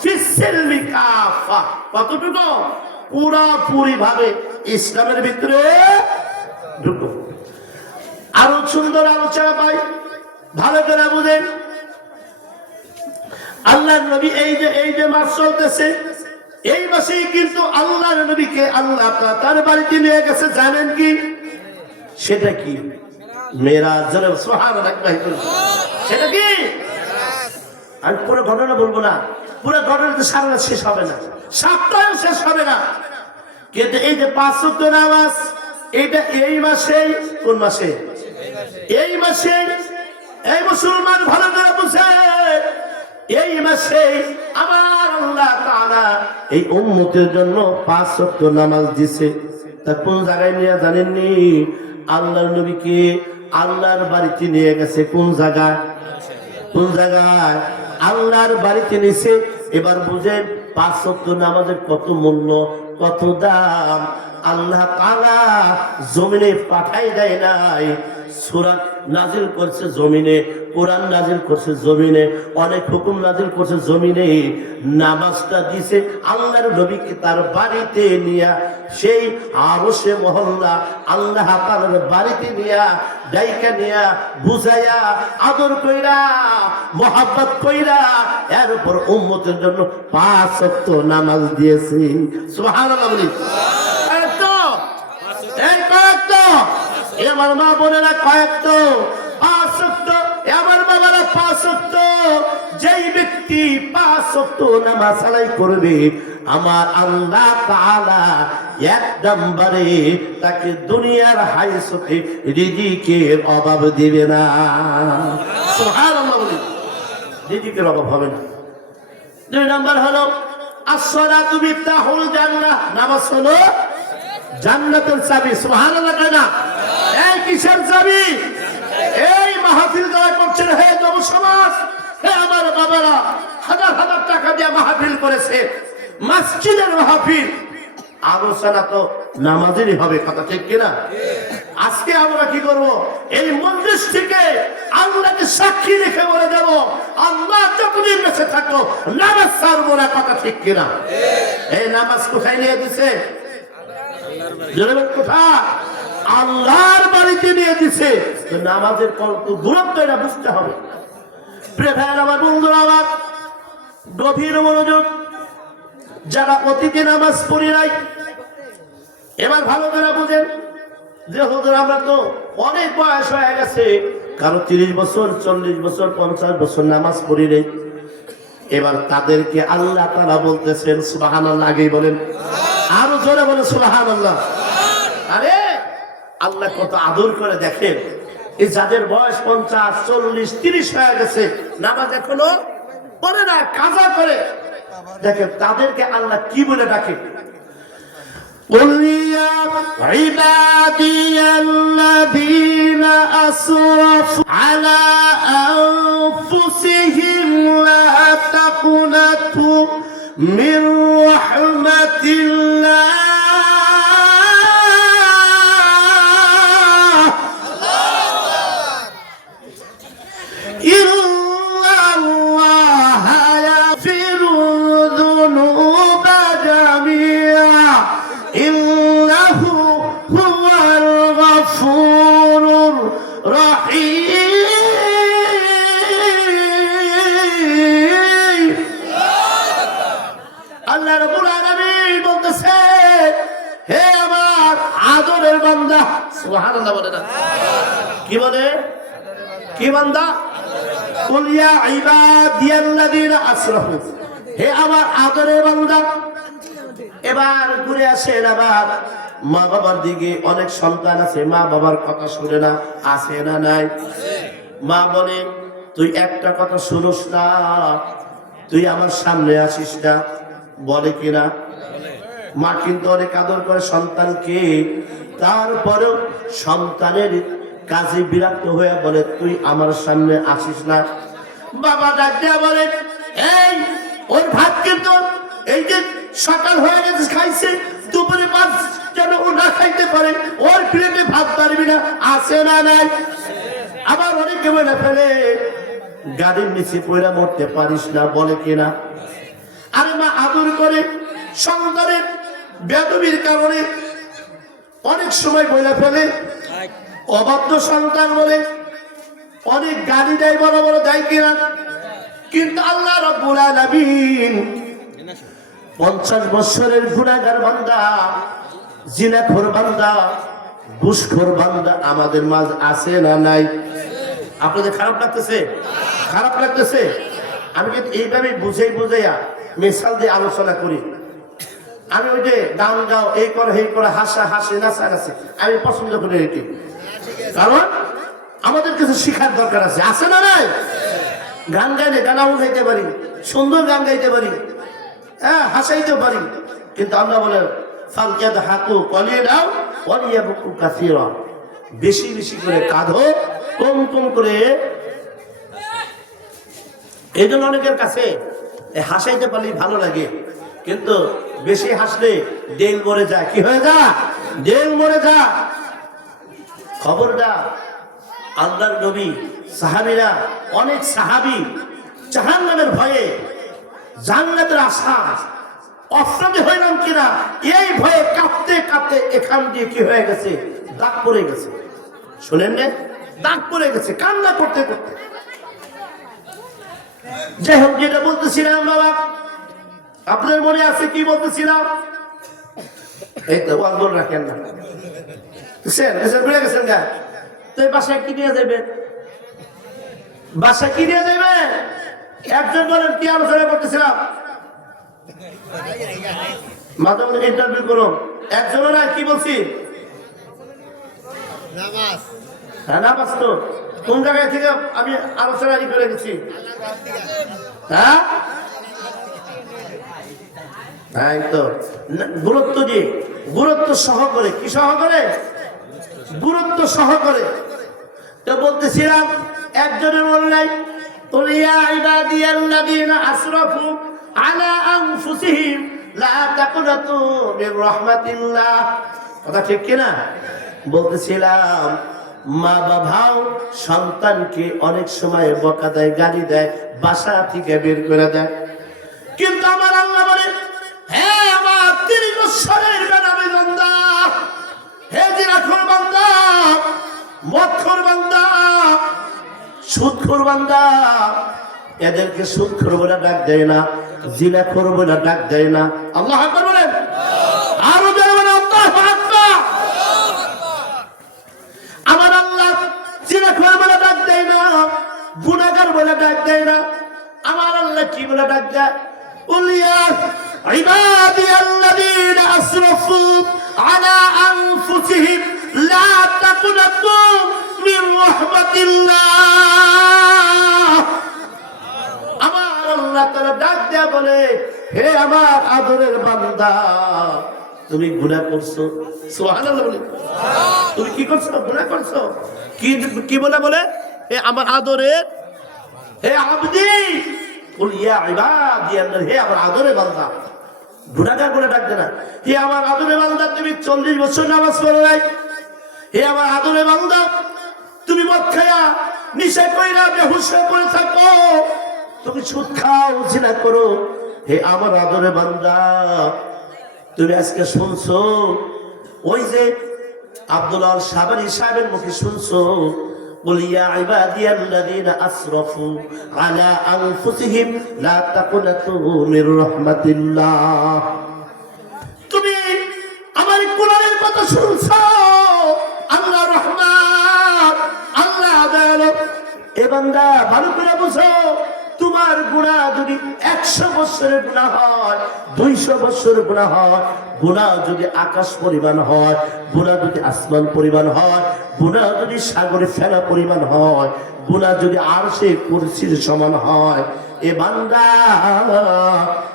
ফিস-সিলমি কাফা। কতটুকু? পুরোপুরি ভাবে ইসলামের ভিতরে ঢুকো। আরো সুন্দর আলোচনা পাই, ভালো করে বুঝেন। আল্লাহর নবী এই যে মাস চলতেছে, এই মাসেই কিন্তু আল্লাহর নবীকে আল্লাহ তার বাড়িতে নিয়ে গেছে। জানেন কি সেটা? কি মেরাজ? সুবহানাল্লাহ। সেটা কি? আমি পুরো ঘটনা বলবো না, পুরো ঘটনাতে সারা রাত শেষ হবে না, সপ্তাহে শেষ হবে না। কিন্তু এই যে 5 ওয়াক্ত নামাজ, এটা এই মাসে, কোন মাসে? এই মাসে। এই মুসলমান ভালো করে বুঝে, এই মাসে আমার আল্লাহ তাআলা এই উম্মতের জন্য 5 ওয়াক্ত নামাজ দিছে। তা কোন জায়গায় নিয়ে জানেননি? আল্লাহর নবীকে আল্লাহর বাড়িতে নিয়ে গেছে। কোন জায়গায়? কোন জায়গায়? আল্লাহর বাড়িতে নিছে। এবার বুঝেন 5 ওয়াক্ত নামাজের কত মূল্য, কত দাম। আল্লাহ তাআলা জমিনে পাঠাই দেয় নাই, সূরা নাজিল করছে জমিনে, কোরআন নাজিল করছে জমিনে, অনেক হুকুম নাজিল করছে জমিনে। নামাজটা দিছে আল্লাহর নবীকে তার বাড়িতে নিয়া, সেই আরশে মহল্লা আল্লাহ তাআলার বাড়িতে নিয়া, ডাইকা নিয়া, বুঝাইয়া, আদর কইরা, মোহাব্বত কইরা, এর উপর উম্মতের জন্য 5 ওয়াক্ত নামাজ দিয়েছে। সুবহানাল্লাহ বলি। এই কয়েকত, আমার মা বোনেরা কয়েকত, 5 ওয়াক্ত, আমার বাবারা 5 ওয়াক্ত। যেই ব্যক্তি 5 ওয়াক্ত নামাজ আদায় করবে, আমার আল্লাহ তাআলা এক নম্বরে তাকে দুনিয়ার হাইসতে রিজিকের অভাব দিবে না। সুবহানাল্লাহ বলি। রিজিকের অভাব হবে না। 2 নম্বর হলো as-সালাতু মিফতাহুল জান্নাহ। নামাজ হলো জান্নাতের চাবি। সুবহানাল্লাহ কানা। এই কিসের চাবি? এই মাহফিল জয় করছেন হে যুব সমাজ, হে আমার বাবারা, হাজার হাজার টাকা দিয়ে মাহফিল করেছে, মসজিদের মাহফিল। আলোচনা তো নামাজেরই হবে, কথা ঠিক কিনা? আজকে আমরা কি করব? এই মজলিস থেকে আল্লাহকে সাক্ষী রেখে বলে দেব, আল্লাহ যতদিন বেঁচে থাকো নামাজ ছাড়বো না, কথা ঠিক কিনা? এই নামাজ কোথায় নিয়ে দিছে? কোথায়? আল্লাহর বাড়িতে নিয়ে দিছে। নামাজের কত দূরত্ব এটা বুঝতে হবে। প্রিয় ভাইয়েরা, আমার বন্ধুরা, আমার গভীর মনোযোগ। যারা অতীতে নামাজ পড়ি নাই, এবার ভালো করে বুঝেন যে হুজুর আমরা তো অনেক বয়স হয়ে গেছে, কারো 30 বছর, 40 বছর, 50 বছর নামাজ পড়ি নাই। এবার তাদেরকে আল্লাহ তাআলা বলতেছেন, সুবহানাল্লাহ। আগেই বলেন, আরো জোরে বলেন সুবহানাল্লাহ। আরে আল্লাহ কত আদর করে দেখেন, এই যাদের বয়স 50, 40, 30 হয়ে গেছে, নামাজ এখনো পড়ে না, কাজা করে, দেখেন তাদেরকে আল্লাহ কি বলে ডাকে? قل يا عبادي الذين أسرفوا على أنفسهم لا تقنطوا من رحمة الله إن الله يغفر الذنوب جميعا إنه هو الغفور الرحيم। আল্লাহ রাব্বুল আলামিন বলতেছে, হে আমার আদরের বান্দা। সুবহানাল্লাহ বলে না? কি বলে? কি বান্দা? কুল ইয়া ইবাদিয়াল্লাযীনা আসরাফু, হে আমার আদরের বান্দা। এবার ঘুরে আসেন আবার মা বাবার দিকে। অনেক সন্তান আছে মা বাবার কথা শুনে না, আছে না নাই? মা বলে, তুই একটা কথা শুনোস না, তুই আমার সামনে আসিস না, বলে কিনা? মা কিন্তু অনেক আদর করে সন্তানকে, তারপরেও সন্তানের কাজে বিরক্ত হয়ে বলে তুই আমার সামনে আসিস না। বাবা ডাক দেয়া বলে এই ওর ভাত কিন্তু এই যে সকাল হয়ে গেছে খাইছে, দুপুরে ভাত যেন ও না খাইতে পারে, ওর প্লেটে ভাত পারবি না, আসে না নাই। আবার অনেকে বলে ফেলে গাড়ির নিচে পয়রা মরতে পারিস না, বলে কিনা। আরে মা আদর করে সন্তানের বেদবির কারণে অনেক সময় বলে ফেলে, অবাধ্য সন্তান বলে অনেক গাড়ি দেয়, বড় বড় দেয় কিনা। কিন্তু আল্লাহ রাব্বুল আলামিন 50 বছরের গুনাহগার বান্দা, জিনাখোর বান্দা, ঘুষখোর বান্দা আমাদের মাঝে আছে না নাই? আপনাদের খারাপ লাগতেছে? খারাপ লাগতেছে? আমি কিন্তু এইভাবে বুঝাইয়া মিসাল দিয়ে আলোচনা করি। আমি ওই যে গান গাও, এই করে এই করে, হাসা হাসি, নাচা নাচি আমি পছন্দ করি এটি, কারণ আমাদের কিছু শিখার দরকার আছে, আছে না নাই? গান গাইলে গানাও গাইতে পারি, সুন্দর গান গাইতে পারি, হ্যাঁ হাসাইতে পারি, কিন্তু আল্লাহ বলেন ফালইয়াদহাকু কলিলাও ওয়ালিয়াবকু কাসীরা, বেশি বেশি করে কাঁদো, কম কম করে। এই জন্য অনেকের কাছে হাসাইতে পারলেই ভালো লাগে, কিন্তু বেশি হাসলে ডেল মরে যায়। কি হয়ে যা? ডেল মরে যা। খবরদার, আল্লাহর নবী, সাহাবীরা, অনেক সাহাবী জাহান্নামের ভয়ে, জান্নাতের আশা অস্ত্রটি হইলাম কিনা এই ভয়ে কাঁপতে কাঁপতে এখান দিয়ে কি হয়ে গেছে, দাগ পড়ে গেছে। শুনেন না, দাগ পড়ে গেছে কান্না করতে করতে। যাই হোক, যেটা বলতেছিলাম বাবা, আপনার মনে আছে কি বলতেছিলাম? এই তো বল রাখেন না, ভুলে গেছেন গা। তো বাসায় কি নিয়ে যাবেন? বাসায় কি নিয়ে যাবেন? একজন বলেন কি আলোচনা করতেছিলাম? মাঝে মাঝে ইন্টারভিউ করো। একজনের কি বলছি? নামাজ। হ্যাঁ নামাজ তো কোন জায়গায় থেকে আমি আলোচনা করে গেছি? হ্যাঁ হ্যাঁ, তো গুরুত্ব দিয়ে, গুরুত্ব সহকারে, কি সহকারে? গুরুত্ব সহকারে। তো বলতেছিলাম একজনের বললেন কুল ইয়া ইবাদিয়াল্লাযীনা আসরাফু আলা আনফুসিহিম লা তাকনাতু মির রাহমাতিল্লাহ। কথা ঠিক কিনা? বলতেছিলাম মা বাবাও সন্তানকে অনেক সময় বকা দেয়, গালি দেয়, বাসা থেকে বের করে দেয়, কিন্তু আমার আল্লাহ বলে হে আমার 30 বছরের বেনামী বান্দা, হে জিনাখোর বান্দা, মদখোর বান্দা, সুদখোর বান্দা, এদেরকে সুদখোর বলে ডাক দেয় না, জিনাখোর বলে ডাক দেয় না। আল্লাহু আকবার বলেন, আরো জোরে বলেন আল্লাহু আকবার। আমার আল্লাহ জিনাখোর বলে ডাক দেয় না, গুনাহগার বলে ডাক দেয় না। আমার আল্লাহ কি বলে ডাক দেয়? কুল ইয়া ইবাদিয়াল্লাযীনা আসরাফু আলা আনফুসিহিম লা তাকনাতু মির রাহমাতিল্লাহ। আমার আল্লাহ তাআলা ডাক দেয়া বলে হে আমার আদরের বান্দা, তুমি গুনাহ করছো। সুবহানাল্লাহ বলে, তুমি কি করছো? গুনাহ করছো। কি কি বলে হে আমার আদরের, হে আবদি, কুল ইয়া ইবাদিয়াল্লাহ, হে আমার আদরের বান্দা। গুনাহগার বলে ডাক দেনা, হে আমার আদরের বান্দা, তুমি 40 বছর নামাজ পড়ো নাই। হে আমার আদরের বান্দা, তুমি মদ খায়া, নিশা কইরা, বেহুশ হয়ে পড়ে থাকো, তুমি সুদ খাও, জিনা করো। হে আমার আদরের বান্দা, তুমি আজকে শুনছো ওই যে আব্দুল্লাহ সাবারি সাহেবের মুখে শুনছো কুল ইয়া ইবাদিয়াল্লাযীনা আসরাফু আলা আনফুসিহিম লা তাকনাতু মির রাহমাতিল্লাহ। তুমি আমার কোরআনের কথা শুনছো, আল্লাহ রহমান, আল্লাহ দয়ালু। এ বান্দা ভালো করে বুঝো, তোমার গুনাহ যদি 100 বছরের গুনাহ হয়, 200 বছরের গুনাহ হয়, গুনাহ যদি আকাশ পরিমাণ হয়, গুনাহ যদি আসমান পরিমাণ হয়, গুনাহ যদি সাগরে ফেলা পরিমাণ হয়, গুনাহ যদি আরশে কুরসির সমান হয়, এ বান্দা,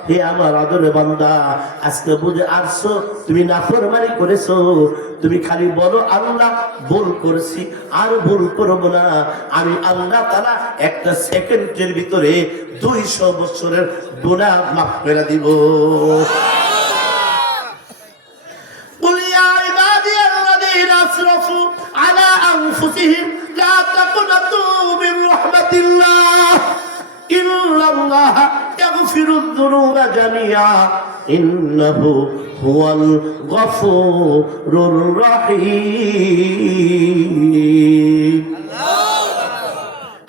হে আমার আদরে বান্দা, আজকে বুঝে আসছো তুমি নাফরমানি করেছো, তুমি খালি বলো আল্লাহ ভুল করেছি আর ভুল করবো না, আমি আল্লাহ তাআলা একটা সেকেন্ডের ভিতরে 200 বছরের গুনাহ মাফ করে দিব। قل يا عبادي الذين أسرفوا على أنفسهم لا تقنطوا من رحمة الله إن الله يغفر الذنوب جميعا إنه هو الغفور الرحيم।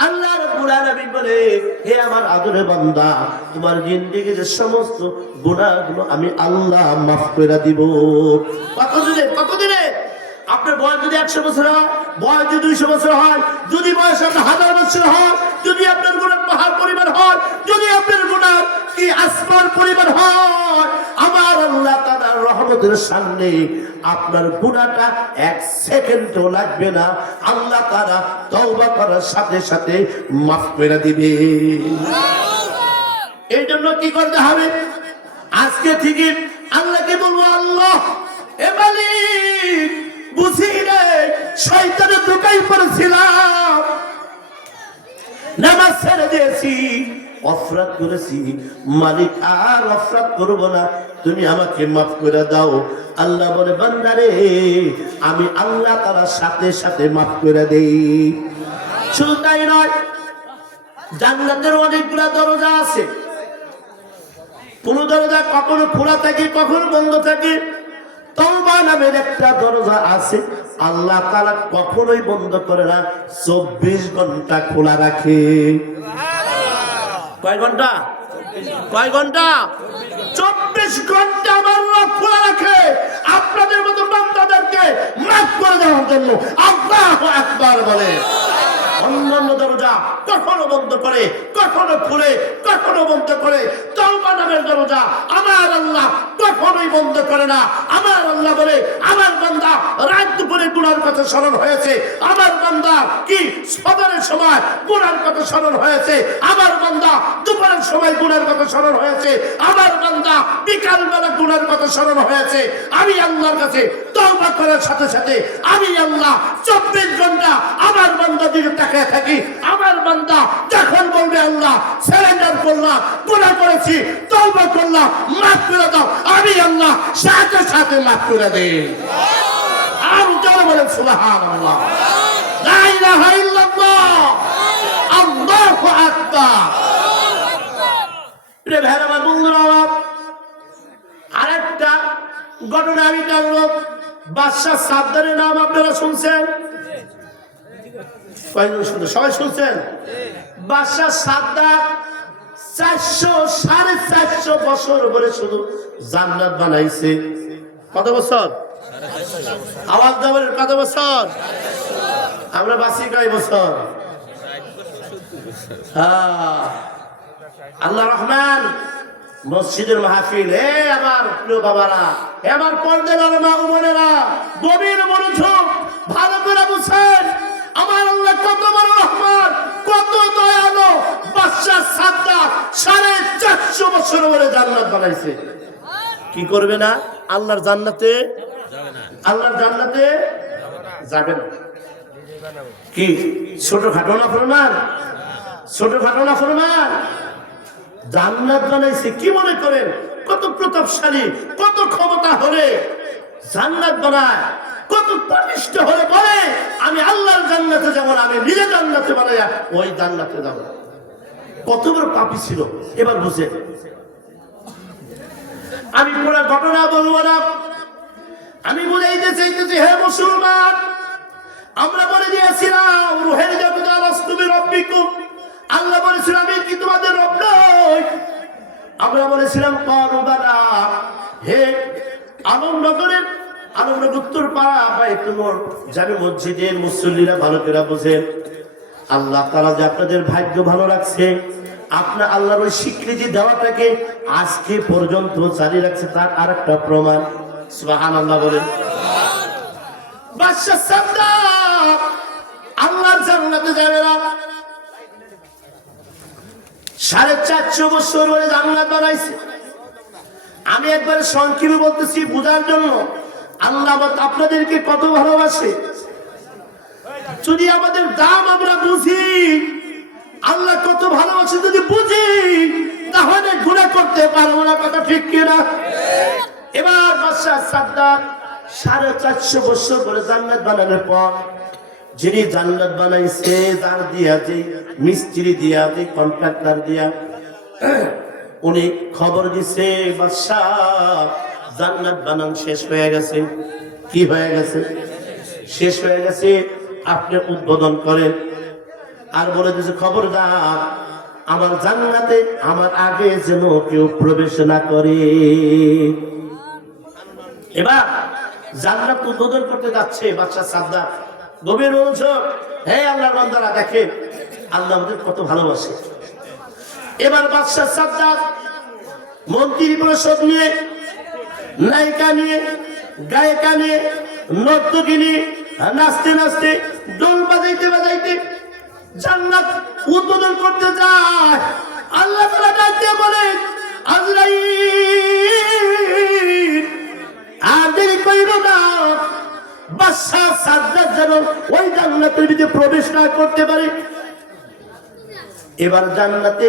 আল্লাহ রাব্বুল আলামিন বলে, হে আমার আদরের বান্দা, তোমার জিন্দেগীর সমস্ত গুনাহগুলো আমি আল্লাহ মাফ করে দিব। কতদিনে? আপনার বয়স যদি 100 বছর হয়, বয়স যদি 200 বছর হয়, যদি বয়স আপনার 1000 বছর হয়, যদি আপনার গুনাহ পাহাড় পরিমাণ হয়, যদি আপনার গুনাহ কি আসমান পরিমাণ হয়, আমার আল্লাহ তাআলার রহমতের সামনে আপনার গুনাহটা 1 সেকেন্ডও লাগবে না, আল্লাহ তাআলা তওবা করার সাথে সাথে মাফ করে দিবে। এই জন্য কি করতে হবে? আজকে থেকে আল্লাহকে বলবো, আল্লাহ এ মালিক, বুঝি রে শয়তানের ধোঁকায় পড়েছিলাম, নামাজ ছেড়ে দিয়েছি, অপরাধ করেছি, মালিক আর অপরাধ করব না, তুমি আমাকে মাফ করে দাও। আল্লাহ বলে, বান্দারে আমি আল্লাহ তাআলার সাথে সাথে মাফ করে দেই। শুধু তাই নয়, জান্নাতের অনেকগুলা দরজা আছে, কোন দরজা কখনো খোলা থাকে কখনো বন্ধ থাকে। তওবা নামের একটা দরজা আছে, আল্লাহ তাআলা কখনোই বন্ধ করে না, 24 ঘন্টা খোলা রাখে। কয় ঘন্টা? 24 ঘন্টা আমার রব খোলা রাখে আপনাদের মতো বান্দাদেরকে মাফ করে দেওয়ার জন্য। আল্লাহু আকবার বলে। অন্যান্য দরজা কখনো বন্ধ করে, কখনো খুলে, কখনো বন্ধ করে। তওবা নামের দরজা আমার আল্লাহ কখনোই বন্ধ করে না। আমার আল্লাহ বলে, আমার বান্দা রাত দুপুরে গুনার কথা স্মরণ হয়েছে, আমার বান্দা কি সদরের সময় গুনার কথা স্মরণ হয়েছে, আমার বান্দা দুপুরের সময় গুনার কথা স্মরণ হয়েছে, আমার বান্দা বিকাল বেলা গুনার কথা স্মরণ হয়েছে, আমি আল্লাহর কাছে তওবা করার সাথে সাথে আমি আল্লাহ 24 ঘন্টা আমার বান্দা দিকে তাকিয়ে থাকি। আমার বান্দা যখন বলবে আল্লাহ সারেন্ডার করলাম, গুনাহ করেছি, তওবা করলাম, মাফ করে দাও, আমি আল্লাহ সাথে সাথে মাফ করে দেই। আর জোরে বলেন সুবহানাল্লাহ, লা ইলাহা ইল্লাল্লাহ, আল্লাহু আকবার। রে ভাইরা বন্ধুরা, আরেকটা ঘটনা আমি জানলো। বাদশাহ সাদ্দারের নাম আপনারা শুনছেন? সবাই শুনছেন? বাদশাহ সাদ্দার 400-450 বছর ধরে শুধু জান্নাত বানাইছে। কত বছর? আওয়াজ দেবেন, কত বছর? আমরা বাসি কয় বছর? আল্লাহ রহমান মসজিদের মাহফিল, হে আমার প্রিয় বাবারা, হে আমার পর্দার মা ও বোনেরা, গভীর মনোযোগ, ভালো করে বুঝেন। আমার আল্লাহ কত বড় রহমান, কত দয়ালু। বাদশাহ সাদ্দার 450 বছর ধরে জান্নাত বানাইছে। কি করবে না? আল্লাহর জান্নাতে আল্লাহর জান্নাতে যাবে না। কি ছোটখাটো না ফরমান? ছোটখাটো না ফরমান? জান্নাত বানাইছে। কি মনে করেন কত প্রতাপশালী, কত ক্ষমতা হলে জান্নাত বানায়, কত প্রতিষ্ঠ হলে বলে আমি আল্লাহর জান্নাতে যাব না, আমি নিজে জান্নাতে বানাইয়া ওই জান্নাতে যাব। কত বড় পাপী ছিল। এবার বুঝে, আমি পুরো ঘটনা বলবো না, আমি বুঝাইতে চাইতেছি। হে মুসলমান, আমরা বলে দিয়েছিলাম রুহের জগৎ আলাস্তুবি রব্বিকুম, আল্লাহ বলেছিলেন আমি কি তোমাদের রব নই? আমরা বলেছিলাম ক্বালু বালা। হে আলমনগরের আলমনগর উত্তর পাড়া বাইতুল জামে মসজিদের মুসল্লিরা ভালো করে বোঝেন, আল্লাহ তাআলা যে আপনাদের ভাগ্য ভালো রাখছে, আপনার আল্লাহর ওই স্বীকৃতি দেওয়াটাকে আজকে পর্যন্ত জারি রাখছে, তার আরেকটা প্রমাণ। সুবহানাল্লাহ বলেন। বাদশাহ সাদ্দার আল্লাহর জান্নাতে যাবে না। 450 বছর ধরে জান্নাত বানাইছে। আমি একবার সংক্ষেপে বলতেছি বোঝার জন্য, আল্লাহ আপনাদেরকে কত ভালোবাসে। যদি আমাদের দাম আমরা বুঝি, আল্লাহ কত ভালোবাসে যদি বুঝি, তাহলে গুনাহ করতে পারবো না। কথা ঠিক কিনা? এবার বাদশাহ সাদ্দাত 450 বছর ধরে জান্নাত বানানোর পর, যিনি জান্নাত বানাইছে, যার দিয়া, যে মিস্ত্রি দিয়া, যে কন্ট্রাক্টর দিয়া, উনি খবর দিছে বাদশাহ জান্নাত বানান শেষ হয়ে গেছে। কি হয়ে গেছে? শেষ হয়ে গেছে, আপনি উদ্বোধন করেন। আর বলে দিছে খবরদার আমার জান্নাতে আমার আগে যেন কেউ প্রবেশ না করে। এবার জান্নাত উদ্বোধন করতে যাচ্ছে বাদশাহ সাদ্দাত। গভীর মনোযোগ, হে আল্লাহর বান্দারা, দেখেন আল্লাহ আমাদের কত ভালোবাসে। এবার বাদশাহ সাদ্দাত মন্ত্রী পরিষদ নিয়ে, নায়িকা নিয়ে, গায়িকা নিয়ে, নর্তকী নিয়ে, নাচতে নাচতে, ডোল বাজাইতে বাজাইতে জান্নাত উদ্বোধন করতে যায়। আল্লাহ তাআলা ডাকতে বলে, আজরাইল, আর দেরি করিও না, বাদশাহ সাদ্দাত যেন ওই জান্নাতের ভিতরে প্রবেশ না করতে পারে। এবার জান্নাতে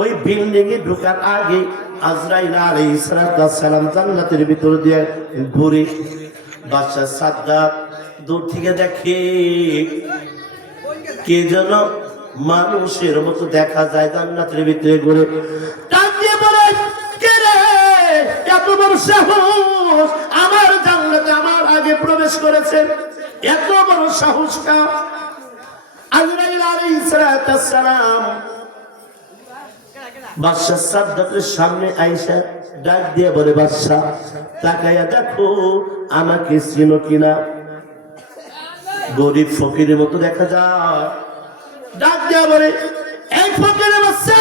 ওই বিল্ডিং এ ঢোকার আগে আজরাইল আলাইহিস সালাম জান্নাতের ভিতর দিয়ে ঘুরে। বাদশাহ সাদ্দাত দূর থেকে দেখে কে যেন মানুষের মতো দেখা যায় জান্নাতের ভিতরে ঘুরে। ডাক দিয়ে বলে, কে রে, এত বড় সাহস, আমার জান্নাতে আমার আগে প্রবেশ করেছে, এত বড় সাহস কার? আজরাইল আলাইহিস সালাম বাদশাহ সাদ্দাতের সামনে আয়েশা ডাক দিয়ে বলে, বাদশাহ তাকায়া দেখো আমাকে চিনো কিনা। গরিব ফকিরের মতো দেখা যায়। ডাক দিয়ে বলে, এই ফকিরের বাচ্চা,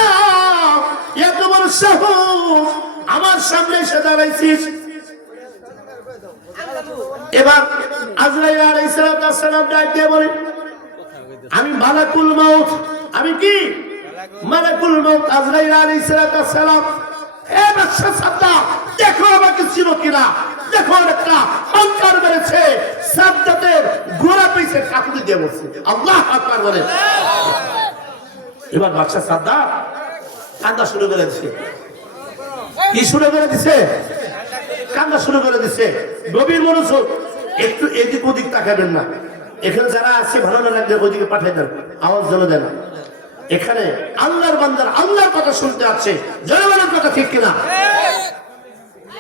এত বড় সাহস, আমার সামনে এসে দাঁড়াইছিস। এবার আজরাইল আলাইহিস সালাম ডাক দিয়ে বলে, আমি মালাকুল মউত। আমি কি? মালাকুল মউত আজরাইল আলাইহিস সালাম। এ বাদশাহ সাদ্দাত, দেখো আমাকে চিনো কিনা। দেখো একটা অহংকার বেড়েছে, সাদ্দাতের গোড়া পেয়েছে, কাকুতি দিয়ে বলছে। আল্লাহু আকবার বলে। এবার বাদশাহ সাদ্দাত কান্না শুরু করে দিছে। কি শুরু করে দিছে? কান্না শুরু করে দিছে। গভীর মনোযোগ, একটু এদিক ওদিক তাকাবেন না। এখানে যারা আছে ভালো না লাগলে ওদিকে পাঠিয়ে দেন, আওয়াজ যেন দেন। এখানে আল্লাহর বান্দার আল্লাহর কথা শুনতে আছে, জনগণের কথা ঠিক কিনা?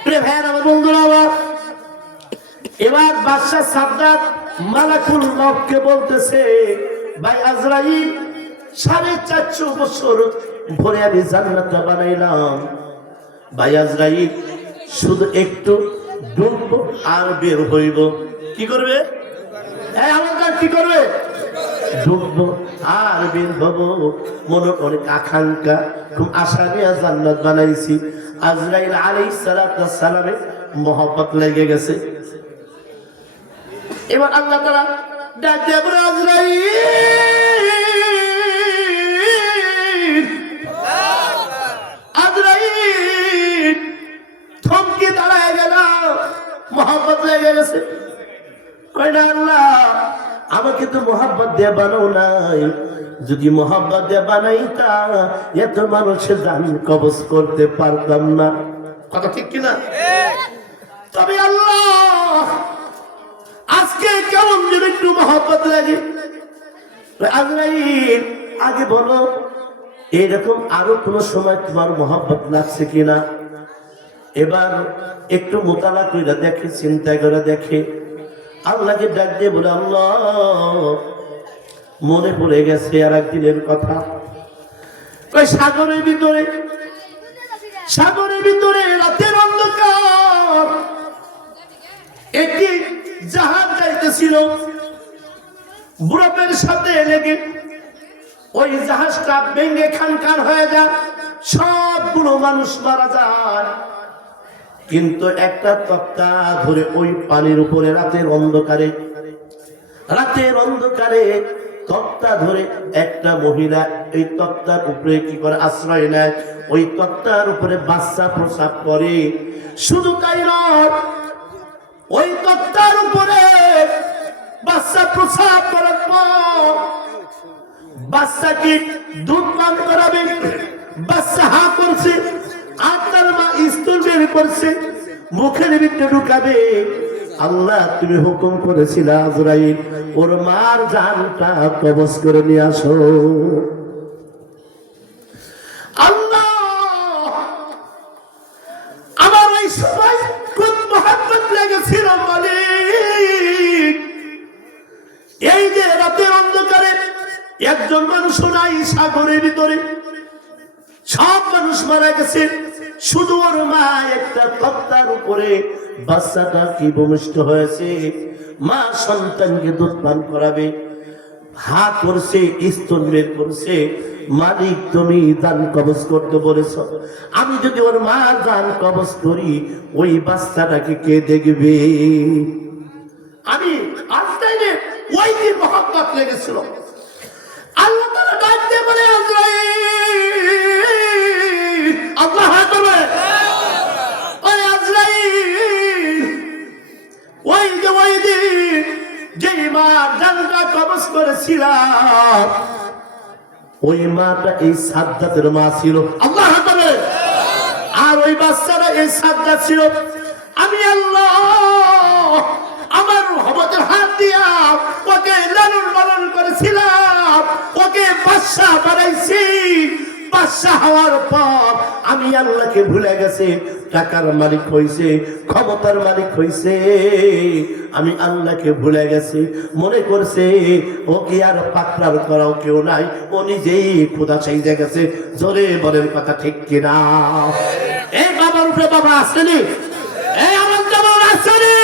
প্রিয় ভাইয়ের আমার বন্ধুরা আমার, এবার বাদশাহ সাদ্দাত মালাকুল মউতকে বলতেছে, ভাই আজরাইল, 450 বছর ভরে আমি জান্নাতটা বানাইলাম। ভাই আজরাইল, শুধু একটু ঢুকবো আর বের হইব। কি করবে? আমাদের কি করবে? ঢুকবো আর বের হবো। মনে অনেক আকাঙ্ক্ষা, খুব আশা নিয়ে জান্নাত বানাইছি। আজরাইল আলাইহিস সালামের মহব্বত লেগে গেছে। এবার আল্লাহ তাআলা ডাক দিয়ে বলে, আজরাইল থমকে দাঁড়ায় গেল, মহব্বত লেগে গেছে। কইনা আল্লাহ, আমাকে তো মহব্বত দিয়ে বানাও নাই, যদি মহব্বত দিয়ে বানাইতা এত মানুষের জান কবজ করতে পারতাম না। কথা ঠিক কিনা? তবে আল্লাহ আজকে কেমন যদি একটু মহব্বত লাগে। আজরাইল, আগে বলো এরকম আরো কোন সময় তোমার মহব্বত লাগছে কিনা। এবার একটু মোতালা করে দেখে, চিন্তা করে দেখে, আল্লাহকে ডাক দিয়ে বলে, আল্লাহ মনে পড়ে গেছে আর একদিনের কথা। সাগরের ভিতরে রাতের অন্ধকার একটি জাহাজ যাইতেছিল, বরফের সাথে লেগে ওই জাহাজটা ভেঙে খানখান হয়ে যায়, সবগুলো মানুষ মারা যায়। কিন্তু একটা তক্তা ধরে ওই পানির উপরে রাতের অন্ধকারে তক্তা ধরে একটা মহিলা এই তক্তার উপরে কি করে আশ্রয় নেয়, ওই তক্তার উপরে বাচ্চা প্রসাব করে। শুধু তাই নয়, ওই তক্তার উপরে বাচ্চা প্রসাব করার পর বাচ্চাকে দুধ পান করাবে। বাচ্চা হা করছে, আর তার মা স্তন বের করছে, মুখের ভিতরে ঢুকাবে। আল্লাহ তুমি হুকুম করেছিলে আজরাইল ওর মার জানটা কবজ করে নিয়ে আসো। আল্লাহ আমার ওই সময় খুব মহব্বত লেগেছিল মালিক। এই যে রাতের অন্ধকারে একজন মানুষ নাই সাগরের ভিতরে, সব মানুষ মারা গেছে, শুধু ওর মা একটা তক্তার উপরে বাচ্চাটা কি ভূমিষ্ঠ হয়েছে। মা সন্তানকে দুধ পান করাবে, হা করছে, স্তন বের করছে। মালিক তুমি দান কবজ করতে বলেছ, আমি যদি ওর মা দান কবজ করি ওই বাচ্চাটাকে কে দেখবে? আমি আজকে ওই দিন মহব্বত লেগেছিল। আল্লাহ তাআলা ডাক দিয়ে বলে আজরাইল, আল্লাহ করবে ওই আজরাইল, ওই দিন যে মা জানটা কবজ করেছিলাম ওই মাটা এই সাদ্দাতের মা ছিল। আল্লাহ করবে। আর ওই বাচ্চারা এই সাদ্দাত ছিল। আমি আল্লাহ আমার রহমতের হাত দিয়া ওকে লালন পালন করেছিলাম, ওকে বাদশা বানাইছি। বাদশা হওয়ার পর আমি আল্লাহকে ভুলে গেছে, টাকার মালিক হইছে, ক্ষমতার মালিক হইছে, আমি আল্লাহকে ভুলে গেছি। মনে করছে ও কি আর পাকড়ার করাও কেউ নাই, ও নিজেই খোদা চাইতে গেছে। জোরে বলেন কথা ঠিক কিনা? এই বাবার উপরে বাবা আসেনি, এই আমার যেমন আসেনি।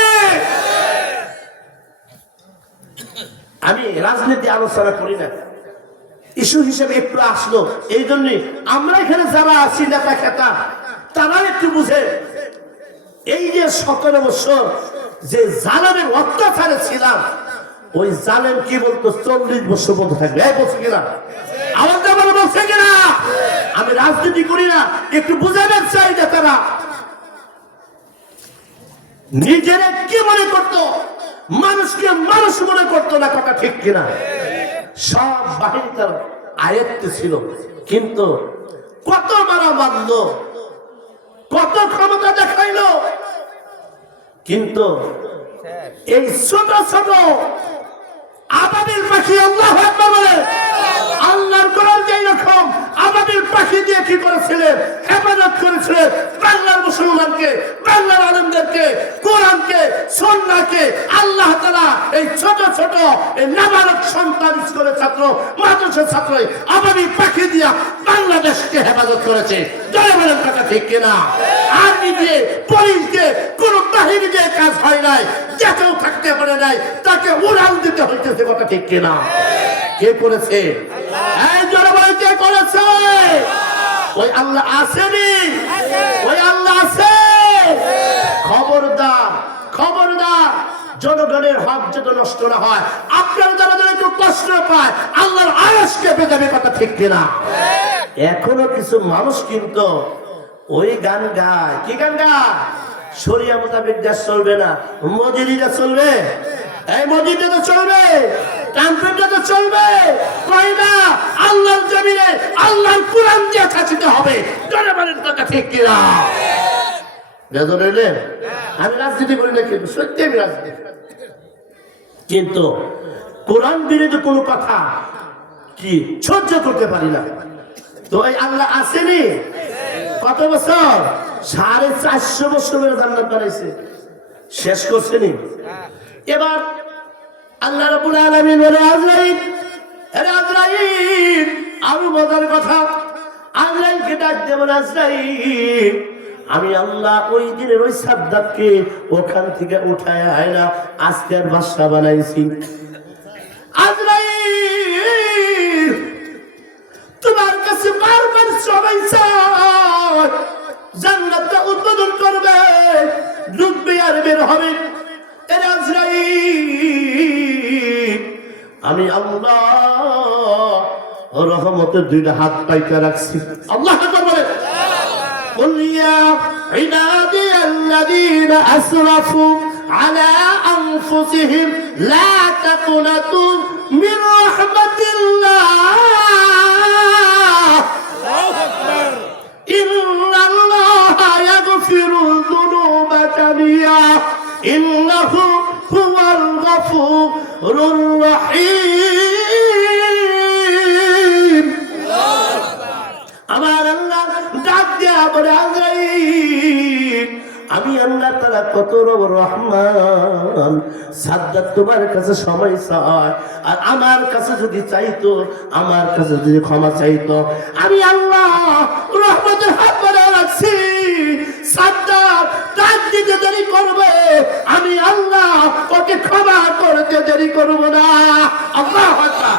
আমি রাজনীতি আলোচনা করি না, ইস্যু হিসেবে একটু আসলো। এই জন্যই আমরা এখানে যারা আছি নেতা খেতা তারা একটু বুঝে। এই যে 17 বছর যে জালেমের অত্যাচারে ছিলাম, ওই জালেম কি বলতো 40 বছর বলতে থাকবে। এই বলছে কিনা? আমার যেমন বলছে কিনা? আমি রাজনীতি করি না, একটু বুঝাবেন চাই নেতারা। নিজেরা কি মনে করতো, মানুষকে মানুষ মনে করতো না, কথা ঠিক কিনা? সব বাহিনী তার আয়ত্তে ছিল, কিন্তু কত মারা মারলো, কত ক্ষমতা দেখাইলো, কিন্তু এই ছোট ছোট আবাবিল পাখি, আল্লাহ আকবার বলে, আল্লাহর কোরআন যেই রকম আবাবিল পাখি দিয়ে কি করেছিলেন, হেফাজত করেছিলেন বাংলার মুসলমানকে, বাংলার আলেমদেরকে, কোরআনকে, সুন্নাহকে। আল্লাহ তাআলা এই ছোট ছোট এই নাবালক সন্তান, স্কুলের ছাত্র, মাদ্রাসার ছাত্র আবাবিল পাখি দিয়া বাংলাদেশকে হেফাজত করেছে। জয় বলেন কথা ঠিক কিনা? আর্মি দিয়ে, পুলিশ দিয়ে, কোন বাহিনী দিয়ে কাজ হয় নাই। যে কেউ থাকতে পারে নাই, তাকে উড়াল দিতে হইতেছে, কথা ঠিক কিনা? কে করেছে? এই জোরে বলেন কে করেছে? ওই আল্লাহ আসেনি? ওই আল্লাহ আছে। খবরদার, খবরদার, জনগণের হক যাতে নষ্ট না হয়, আপনার দ্বারা যেন একটু কষ্ট পায়, আল্লাহর আরশকে বেজাবে, কথা ঠিক কিনা? এখনো কিছু মানুষ কিন্তু ওই গান গায়। কি গান গায়? শরিয়া মোতাবেক দেশ চলবে না, মসজিদে চলবে। এই মসজিদে তো চলবে, ট্রাম্পেটে তো চলবে, কই না আল্লাহর জমিনে আল্লাহর কোরআন দিয়ে শাসিত হবে। জনগণের কথা ঠিক কিনা? আমি রাজনীতি করি না, কিন্তু সত্যি আমি রাজনীতি, কিন্তু কোরআন বিরোধী কোনো কথা কি সহ্য করতে পারি না। তো এই আল্লাহ আসেনি? কত বছর? 450 বছর ধরে জান্নাত বানাইছে, শেষ করছেনি। এবার আল্লাহ রাব্বুল আলামিন বলে আজরাইল, আরে আজরাইল, আরো মজার কথা, আজরাইলকে ডাক দিয়ে বলে আজরাইল, আমি আল্লাহ ওই দিনের ওই সাদ্দাতকে ওখান থেকে উঠায় আয়না আজকের বাদশা বানাইছি। আজরাইল, তোমার কাছে বারবার সবাই চায় জান্নাতটা উদ্বোধন করবে, ঢুকবে আর বের হবে। আজরাইল, আমি আল্লাহ রহমতের দুইটা হাত পাইতে রাখছি। আল্লাহ আকবার বলে, قل يا عبادي الذين أسرفوا على أنفسهم لا تقنطوا من رحمة الله إن الله يغفر الذنوب جميعا إنه هو الغفور الرحيم। আমার আল্লাহ ডাক দেয়া বলে, আজরাইল আমি আল্লাহ তাআলা কত রহমান, সাজ্জাদ তোমার কাছে সময় চায়, আর আমার কাছে যদি চাইতো, আমার কাছে যদি ক্ষমা চাইতো, আমি আল্লাহ রহমতের হাত বাড়িয়ে রাখছি। সাজ্জাদ ডাক দিতে দেরি করবে, আমি আল্লাহ ওকে ক্ষমা করতে দেরি করব না। আল্লাহু আকবার।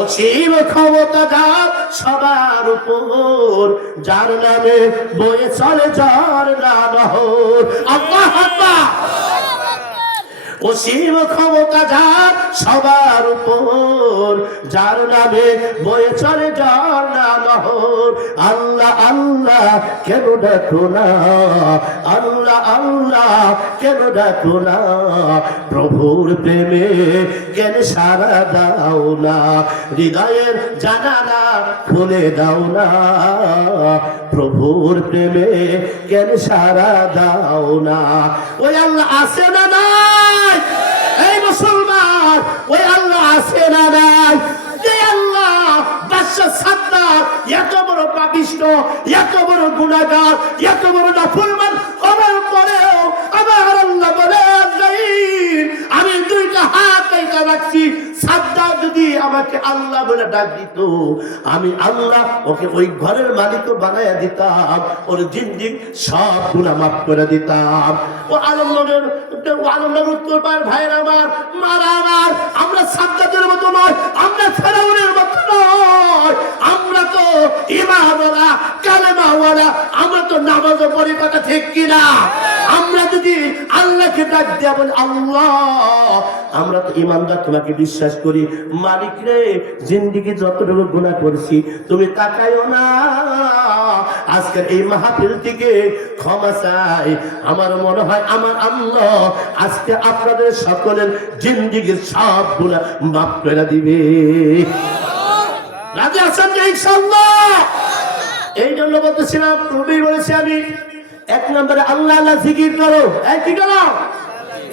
অসীম ক্ষমতা যার সবার উপর, যার নামে বয়ে চলে যার নহর। আল্লাহু আকবার। অসীম ক্ষমতা যার সবার উপর, যার নামে বয়ে চলে যার নহর। আল্লাহ আল্লাহ কেন ডাকো না, আল্লাহ আল্লাহ কেন ডাকো না, প্রভুর প্রেমে কেন সারা দাও না, হৃদয়ের জানালা খুলে দাও না, প্রভুর প্রেমে কেন সারা দাও না। ওই আল্লাহ আছে না নাই? এই মুসলমান, ওই আল্লাহ আছে না নাই? যে আল্লাহ বাদশাহ সাদ্দাত এত বড় পাপিষ্ঠ, এত বড় গুনাহগার, এত বড় নাফরমান হওয়ার পরেও আমার আল্লাহ বলে, আজরাইল আমি দুইটা হাত পাইতে রাখছি। সাদ্দাত যদি আমাকে আল্লাহ বলে ডাক দিত, আমি আল্লাহ ওকে ওই ঘরের মালিকও বানায়া দিতাম, ওর জিন্দিগি সব গুনাহ মাফ করে দিতাম। ও আলমনগর উত্তর পাড়ার ভাইয়ের আমার, মারা আমার, আমরা সাদ্দাতের মতো নয়, আমরা ফেরাউনের মতো নয়, আমরা তো ইমানওয়ালা, কালেমাওয়ালা, আমরা তো নামাজও পড়ি, কথা ঠিক কিনা? আমরা যদি আল্লাহকে ডাক দেয়া বলি, আল্লাহ আমরা তো ইমানদার, তোমাকে বিশ্বাস করি, মালিক রে জিন্দিগি যতটুকু গুনাহ করছি তুমি তাকাইও না, আজকের এই মাহফিল থেকে ক্ষমা চাই। আমার মনে হয় আমার আল্লাহ আজকে আপনাদের সকলের জিন্দিগির সব গুনাহ মাফ করে দিবে। রাজি আছেন যে ইনশাআল্লাহ? এই জন্য বলতেছিলাম, নবী বলেছে আমি এক নম্বরে আল্লাহ আল্লাহ জিকির করো। কি করো?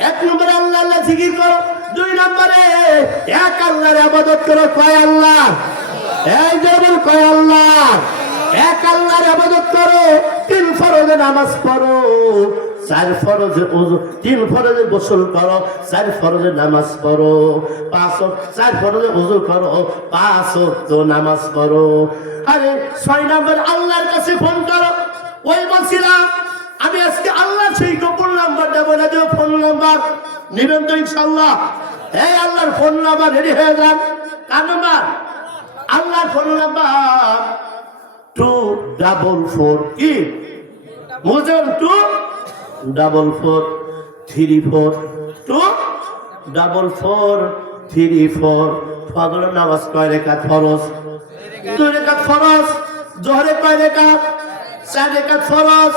এক নম্বরে আল্লাহ আল্লাহ জিকির করো। দুই নম্বরে এক আল্লাহর ইবাদত করো। কয় আল্লাহ? এই যেমন কয় আল্লাহ, এক আল্লাহর ইবাদত করো। তিন ফরজে নামাজ পড়ো, চার ফরজে ওযু, তিন ফরজে গোসল করো, চার ফরজে নামাজ পড়ো, চার ফরজে ওযু করো, পাঁচ ওয়াক্ত নামাজ পড়ো। আরে ছয় নম্বর আল্লাহর কাছে ফোন করো। ওই বলছিলাম আমি আজকে আল্লাহ সেই গোপন নাম্বারটা বলে দেব, ফোন নাম্বার নিবেন তো ইনশাআল্লাহ? এই আল্লাহর ফোন নাম্বার রেডি হয়ে যান। কার নাম্বার? আল্লাহর ফোন নাম্বার 244 কি মুজন 24434 ফজরের নামাজ কয় রাকাত ফরজ? 2 রাকাত ফরজ। জোহরে কয় রাকাত? 4 রাকাত ফরজ।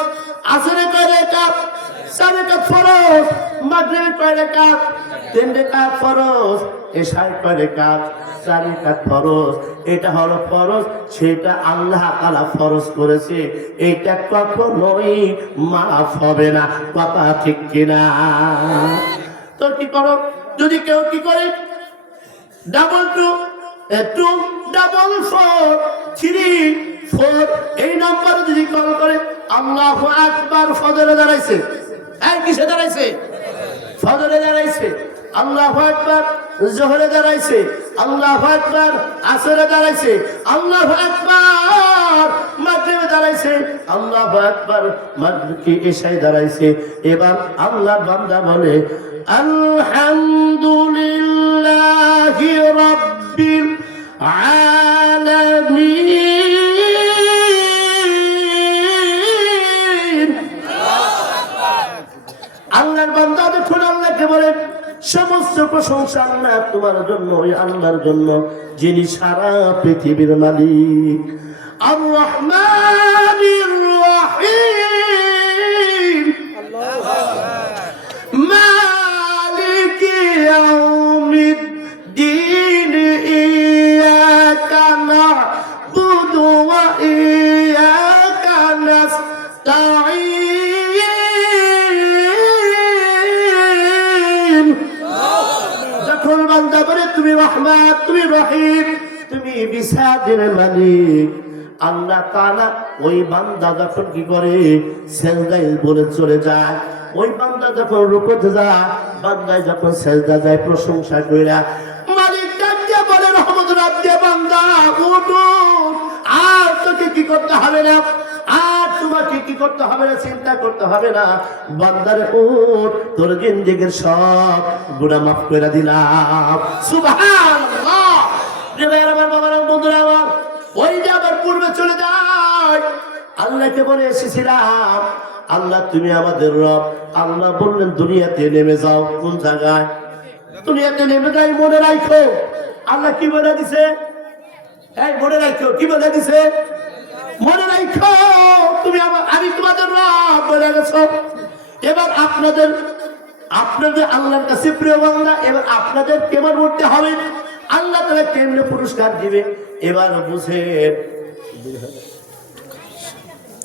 আসরে কয় রাকাত? 4 রাকাত ফরজ। মাগরিবে কয় রাকাত? 3 রাকাত ফরজ। এশায় কয় রাকাত? 4 রাকাত ফরজ। এটা হলো ফরজ, সেটা আল্লাহ তাআলা ফরজ করেছে, এটা কখনোই মাফ হবে না। কথা ঠিক কিনা? তো কি করো? যদি কেউ কি করে 244 এই নাম্বারে যদি কল করে, আল্লাহু আকবার, ফজরে দাঁড়াইছে। এই কিসে দাঁড়াইছে? ফজরে দাঁড়াইছে। আল্লাহু আকবার, যোহরে দাঁড়াইছে। আল্লাহু আকবার, আসরে দাঁড়াইছে। আল্লাহু আকবার, মাগরিবে দাঁড়াইছে। আল্লাহু আকবার, মাগরিবে ইশায় দাঁড়াইছে। এবার আল্লাহর বান্দা বলে, আলহামদুলিল্লাহি রাব্বিল আলামিন। আল্লাহর বান্দা যখন আল্লাহকে বলে সমস্ত প্রশংসা আল্লাহ তোমার জন্য, ওই আল্লাহর জন্য যিনি সারা পৃথিবীর মালিক। আর রহমানির রহিম, মালিকি ইয়াউমিদ্দিন, ইয়াকা না'বুদু ওয়া ইয়াকা নাস্তাঈন। যখন বান্দা বলে তুমি রহমান, তুমি রহিম, তুমি বিসাদের মালিক, আল্লাহ তাআলা ওই বান্দা যখন কি করে সেজদায় বলে চলে যায়, ওই বান্দা যখন রুকুতে যায়, বান্দায় যখন সেজদা যায় প্রশংসা কইরা, মালিক ডাকিয়ে বলে রহমত রাব্বিয়া বান্দা উঠো, আর তোকে কি করতে হবে না, আর তোমাকে কি করতে হবে না, চিন্তা করতে হবে না, বান্দারে উঠ, তোর জিন্দেগীর সব গুনাহ মাফ করে দিলাম। সুবহানাল্লাহ। আমার বাবার বন্ধুরা আমার, ওই যে আবার পূর্বে চলে যায়, আল্লাহকে বলে এসেছিলাম আল্লাহ তুমি আমাদের রব। আল্লাহ বললেন দুনিয়াতে নেমে যাও। কোন জায়গায়? দুনিয়াতে নেমে যাই, মনে রাখো। আল্লাহ কি বলে দিছে? এই মনে রাখো, কি বলে দিছে? মনে রাখো তুমি আমি তোমাদের রব বলে গেছো। এবার আপনাদের আল্লাহর কাছে প্রিয় বান্দা, এবার আপনাদের কেমন করতে হবে, আল্লাহ তাআলা কেমনে পুরস্কার দিবে এবার বুঝেন।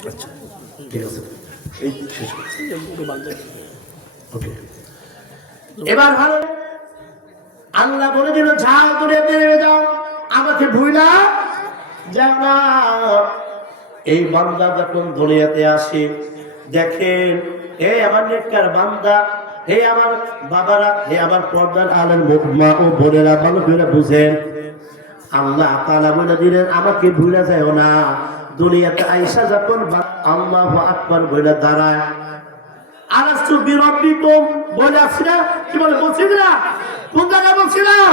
আচ্ছা ঠিক আছে, এই শেষ করছি। ওকে, এবার ভালো, আল্লাহ বলে দিল যাও দুনিয়াতে নেমে যাও, আমাকে ভুইলা যাও না। এই বান্দা যখন দুনিয়াতে আসে, দেখেন হে আমার নেককার বান্দা, হে আমার বাবারা, হে আমার পর্দার আলের মা ও বোনেরা, ভালো করে বুঝেন। আল্লাহ তাআলা বলে দিলেন আমাকে ভুলে যাও না। দুনিয়াতে আয়েশা যখন আল্লাহু আকবার বলে দাঁড়ায়, আলাস্তু বিরাব্বিকুম বলে আসি না, কি বলে বলছি না, কোন জায়গায় বলছিলাম?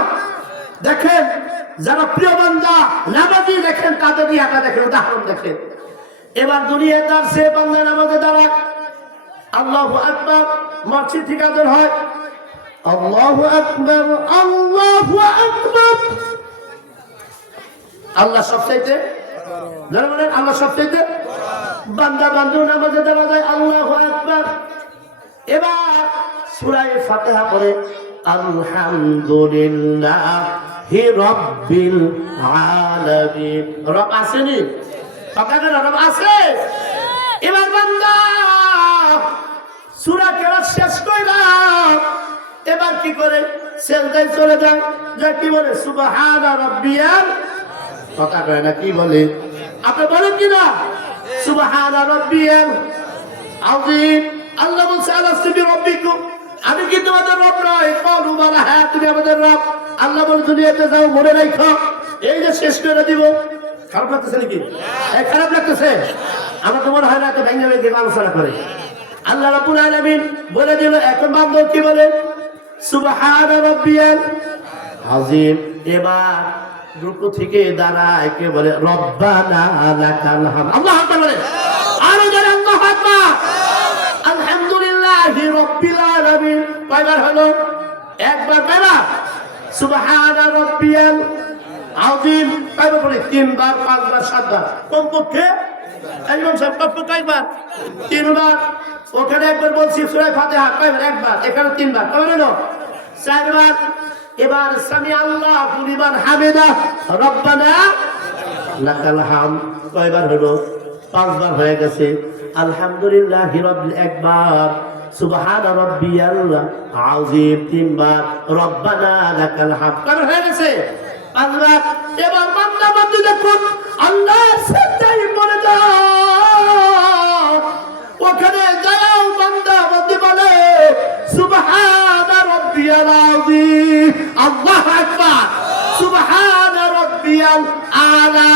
দেখেন যারা প্রিয় বান্দা নামাজি, দেখেন তাদের ইয়াটা দেখেন, উদাহরণ দেখেন। এবার দুনিয়াতে আর সে বান্দা নামাজে দাঁড়ায়, আল্লাহু আকবার, মসজিদ ঠিক আদর হয়, আল্লাহু আকবার, আল্লাহু আকবার। আল্লাহ সবচাইতে, যারা বলেন আল্লাহ সবচাইতে, বান্দা বান্দু নামাজে দাঁড়া যায়, আল্লাহু আকবার। এবার সূরা ফাতিহা পড়ে আলহামদুলিল্লাহি রাব্বিল আলামিন। রব আসেনি? আপনাদের রব আছে? এবার বান্দা সূরা কেরাত শেষ কইরা এবার কি করে সেজদায় চলে যায়, যা কি বলে সুবহানা রাব্বিয়াল, কথা কয় না, কি বলে? আপনি বলেন কি না সুবহানা রাব্বিয়াল আযীম। আল্লাহ বলছে আলাস্তু বিরাব্বিকুম, আমি কি তোমাদের রব নই? ক্বালু বালা, হ্যাঁ তুমি আমাদের রব। আল্লাহ বলে দুনিয়াতে যাও, মনে রাখো। এই যে শেষ করে দিব। খারাপ লাগতেছে নাকি? খারাপ লাগতেছে? আমার তো মনে হয় না এত ভেঙে ভেঙে আলোচনা করে। আল্লাহ রাব্বুল আলামিন বলে দিল, এখন বান্দা কি বলে? সুবহানা রাব্বিয়াল আযীম। এবার রুকু থেকে দাঁড়ায়, কে বলে রব্বানা লাকাল হামদ। আল্লাহু আকবার বলে, আরো জোরে আল্লাহু আকবার। আলহামদুলিল্লাহি রাব্বিল আলামিন কয়বার হলো? একবার। কয়বার? সুবহানা রাব্বিয়াল আযীম কয়বার বলে? তিনবার, পাঁচবার, সাতবার, কমপক্ষে একদম সব কয়বার? তিনবার। ওখানে একবার বলছি সূরা ফাতিহা কয়বার? একবার। এখানে তিনবার। কয়বার হলো? চারবার। এবার সামি আল্লাহু লিমান হামিদা, রব্বানা লাকাল হামদ কয়বার হলো? পাঁচবার হয়ে গেছে। আলহামদুলিল্লাহি রাব্বিল, একবার। সুবহানা রাব্বিয়াল আযীম তিনবার, রব্বানা লাকাল হামদ কয়বার হয়ে গেছে? পাঁচবার। এবার বান্দা বান্দী দেখুন আল্লাহর সাজদায় পড়ে যাও, ওখানে যাও বান্দা বান্দী বলে সুবহানা রাব্বিয়াল আযীম, আল্লাহু আকবার, সুবহানা রাব্বিয়াল আলা।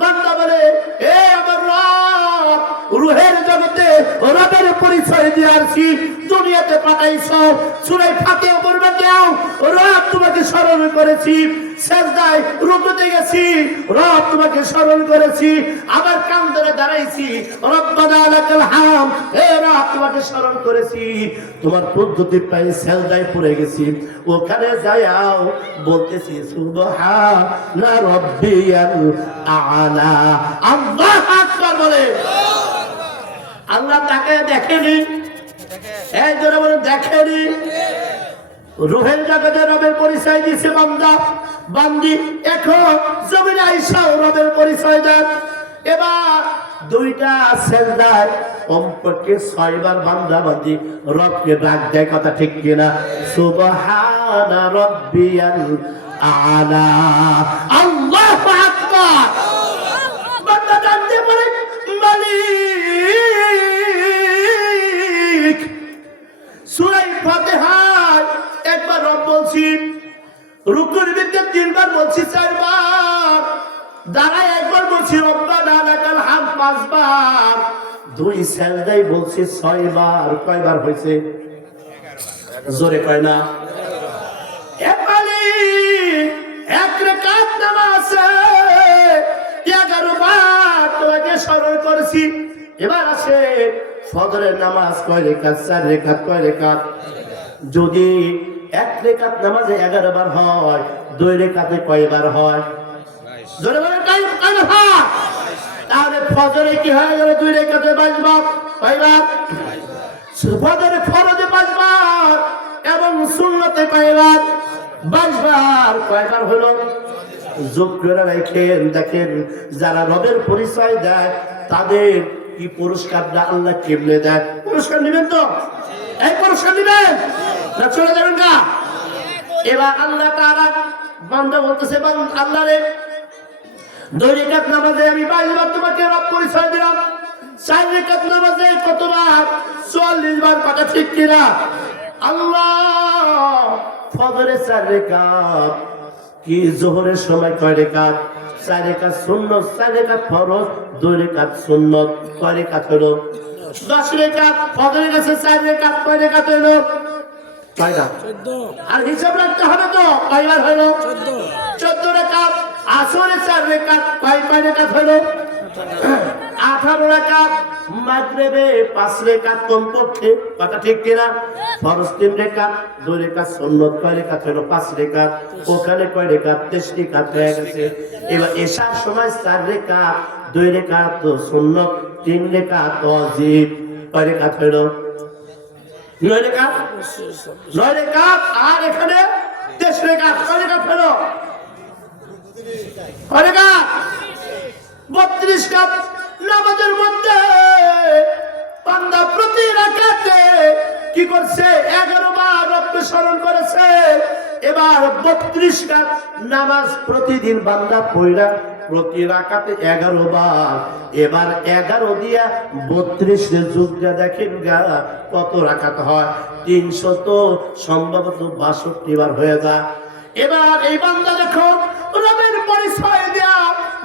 বান্দা বলে হে আমার রব, রূহের জগতে রবের পরিচয় দিয়ে আসছি, দুনিয়াতে পাঠাইছো, সূরা ফাতিহা পড়বে দাও, রব তোমাকে স্মরণ করেছি, সেজদায় রুকুতে গেছি, রব তোমাকে স্মরণ করেছি, আবার কান ধরে দাঁড়াইছি, রব্বানা লাকাল হাম, হে রব তোমাকে স্মরণ করেছি, তোমার পদ্ধতি পাই সেজদায় পড়ে গেছি, ওখানে যাও বলতেছি সুবহানা রাব্বিয়াল আ'লা। আল্লাহু আকবার বলে। আল্লাহ তাকে দেখেনি, এই জন্য বলে দেখেনি। রুহের জগতে রবের পরিচয় দিয়েছে বান্দা বান্দি, এখন জমিনে আইসাও রবের পরিচয় দেন। এবার দুইটা সেজদায় কমপক্ষে 6 বার বান্দা বান্দি রবকে ডাক দেয়, কথা ঠিক কিনা? সুবহানা রাব্বিয়াল আ'লা। আল্লাহু আকবার। বান্দা জানতে পারে মালিক। সূরা ফাতিহায় একবার রব বলছি, রুকুর ভিতরে 3 বার বলছি, 4 বার দাঁড়ায় একবার বলছি রব্বানা লাকাল হামদ 5 বার, 2 সেজদায় বলছি 6 বার। কয়বার হয়েছে? জোরে কয় না। এক রাকাত নামাজে 11 বার তোমাকে স্মরণ করেছি। এবার আসে ফজরের নামাজ কয় রাকাত? 4 রাকাত। কয় রাকাত? যদি 1 রাকাত নামাজে 11 বার হয়, 2 রাকাতে কয়বার হয়? জোরে বলেন কয়বার হয়? তাহলে ফজরে কি হয়ে গেল? 2 রাকাতে 22 বার। কয়বার? ফজরে ফরজে 5 বার এবং সুন্নতে কয়বার? 22 বার। কয়বার হলো? যোগ করে রাখেন। দেখেন যারা রবের পরিচয় দেয় তাদের কি পুরস্কারটা আল্লাহ কেমনে দেয়। পুরস্কার নেবেন তো? এই পুরস্কার নেবেন না চলে যাবেন না? এবার আল্লাহ তাআলা বান্দা বলতেছে, আল্লাহ রে 2 রাকাত নামাজে আমি 22 বার তোমাকে রব পরিচয় দিলাম, 4 রাকাত নামাজে কতবার? 44 বার। কথা ঠিক কিনা? আল্লাহ ফজরে 4 রাকাত, কি জোহরের সময় কয় রাকাত? 4 রাকাত সুন্নত, 4 রাকাত ফরজ, 2 রাকাত সুন্নত। কয় রাকাত হলো? 10 রাকাত। ফজরের কাছে 4 রাকাত, কয় রাকাত হলো? কয়টা? 14। আর হিসাব রাখতে হবে তো, কয়বার হলো? 14 রাকাত। আসরে 4 রাকাত, কয় রাকাত হলো? 18 রাকাত। মাগরিবে 5 রাকাত কমপক্ষে। কথা ঠিক কিনা? ফরজ 3 রাকাত, 2 রাকাত সুন্নত। কয় রাকাত হলো? 5 রাকাত। ওখানে কয় রাকাত? 23 রাকাত হয়ে গেছে। এবার এশার সময় 4 রাকাত, 2 রাকাত সুন্নত, 3 রাকাত ওয়াজিব। কয় রাকাত হলো? 9 রাকাত। 9 রাকাত। আর এখানে 23 রাকাত। কয় রাকাত হলো? কয় রাকাত? 32 রাকাত। নামাজের মধ্যে বান্দা প্রতি রাকাতে কি করছে? 11 বার রবকে স্মরণ করেছে। এবার 32 রাকাত নামাজ প্রতিদিন বান্দা পড়া, প্রতি রাকাতে 11 বার। এবার 11 দিয়া 32 রে যোগ দিয়া দেখেন কত রাকাত হয়? 300 তো সম্ভবত 62 বার হয়ে যায়। এবার এই বান্দা যখন রবের পরিচয় দেয়া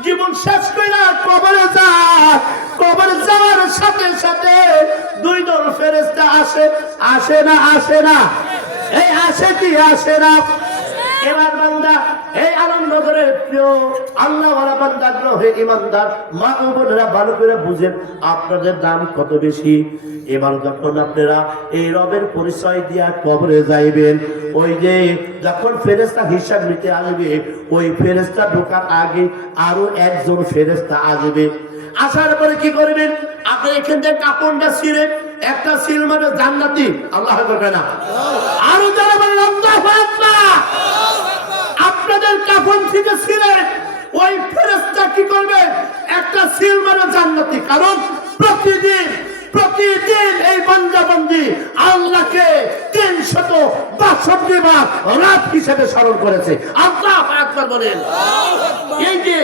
জীবন শেষ কইরা কবরে যায়, কবরে যাওয়ার সাথে সাথে 2 দল ফেরেশতা আসে। আসে না? আসে না? এই আসে কি আসে না? এবার বান্দা এই আনন্দ করে প্রিয় আল্লাহ ওয়ালা বান্দা গ্রহে ইমানদার মা ও বোনেরা ভালো করে বুঝেন আপনাদের দাম কত বেশি। এবার যখন আপনারা এই রবের পরিচয় দিয়া কবরে যাইবেন, ওই যে যখন ফেরেশতা হিসাব নিতে আসবে, ওই ফেরেশতা ঢোকার আগে আরো একজন ফেরেশতা আসবে। আসার পরে কি করবেন? আপনি এখান থেকে কাপড়টা ছিঁড়ে একটা সিল মানে জান্নাতি। আল্লাহ করবে না? আরো যারা বলেন আল্লাহু আকবার। আপনাদের কাফন থেকে ছিঁড়ে ওই ফেরেশতা কি করবে? একটা সিল মানে জান্নাতি। কারণ প্রতিদিন এই বান্দা বান্দি আল্লাহকে 362 বার রাত হিসেবে স্মরণ করেছে। আল্লাহু আকবার বলেন। এই যে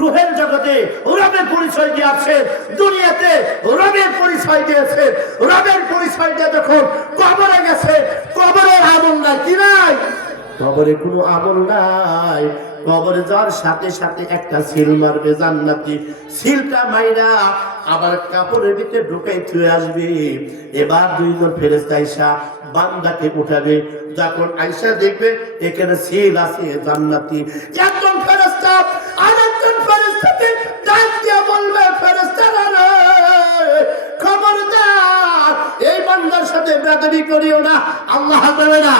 রুহের জগতে রবের পরিচয় দিয়েছে, দুনিয়াতে রবের পরিচয় দিয়েছে। রবের পরিচয় দিয়ে যখন কবরে গেছে, কবরের আমল নাই। কি নাই? কবরে কোনো আমল নাই। কবরে যাওয়ার সাথে সাথে একটা সিল মারবে জান্নাতি। সিলটা মাইরা আবার কাপড়ের ভিতরে ঢুকাই থুয়ে আসবে। এবার 2 জন ফেরেশতা আইসা বান্দাকে উঠাবে। যখন আয়েশা দেখবে এখানে সিল আছে জান্নাতি, একজন ফেরেশতা আরেকজন ফেরেশতাকে ডাক দিয়ে বলবে, ফেরেশতারা রে, খবরদার এই বান্দার সাথে বেয়াদবি করিও না। আল্লাহ বলে না,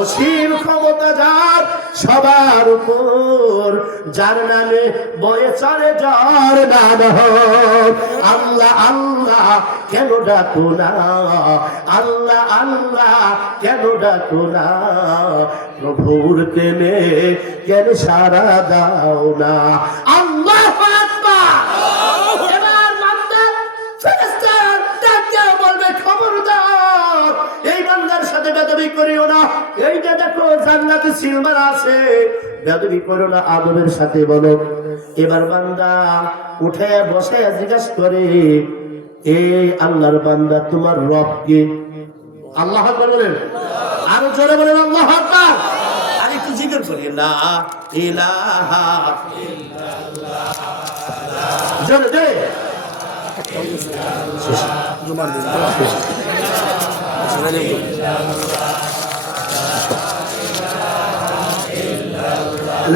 অসীম ক্ষমতা যার সবার উপর, যার নামে বয়ে চলে যার নাম আল্লাহ। আল্লাহ কেন ডাকো না, আল্লাহ আল্লাহ কেন ডাকো না, প্রভুর প্রেমে কেন সারা দাও না। আল্লাহ এবার বান্দা ফেরেশতা ডাকে বলবে, খবরদার এই বান্দার সাথে বেয়াদবি করিও না। এই যে দেখো জান্নাতে সিলমার আছে, বেয়াদবি করো না, আদবের সাথে বলো। এবার বান্দা উঠে বসে জিজ্ঞাসা করে, এই আল্লাহর বান্দা তোমার রব কে? আল্লাহু আকবার বলেন, আরো জোরে বলেন আল্লাহু আকবার। আর একটু জিকির করি, লা ইলাহা ইল্লাল্লাহ, জোরে জোরে।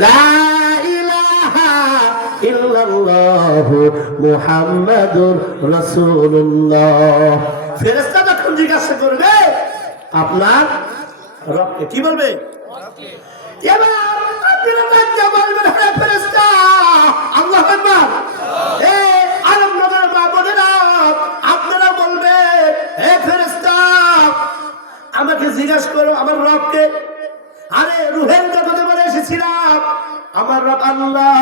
লা ইলাহা ইল্লাল্লাহু মুহাম্মাদুর রাসূলুল্লাহ। ফেরেশতা যখন জিজ্ঞাসা করবে আপনার রবকে, কি বলবে? এবার আপনারা তাকে বলবেন, হে ফেরেশতা, আল্লাহু আকবার। এই আরব নগরের বাবুরা আপনারা বলবেন, হে ফেরেশতা আমাকে জিজ্ঞাসা করো আমার রবকে। আরে রূহের জগতে বলে এসেছিলাম আমার রব আল্লাহ।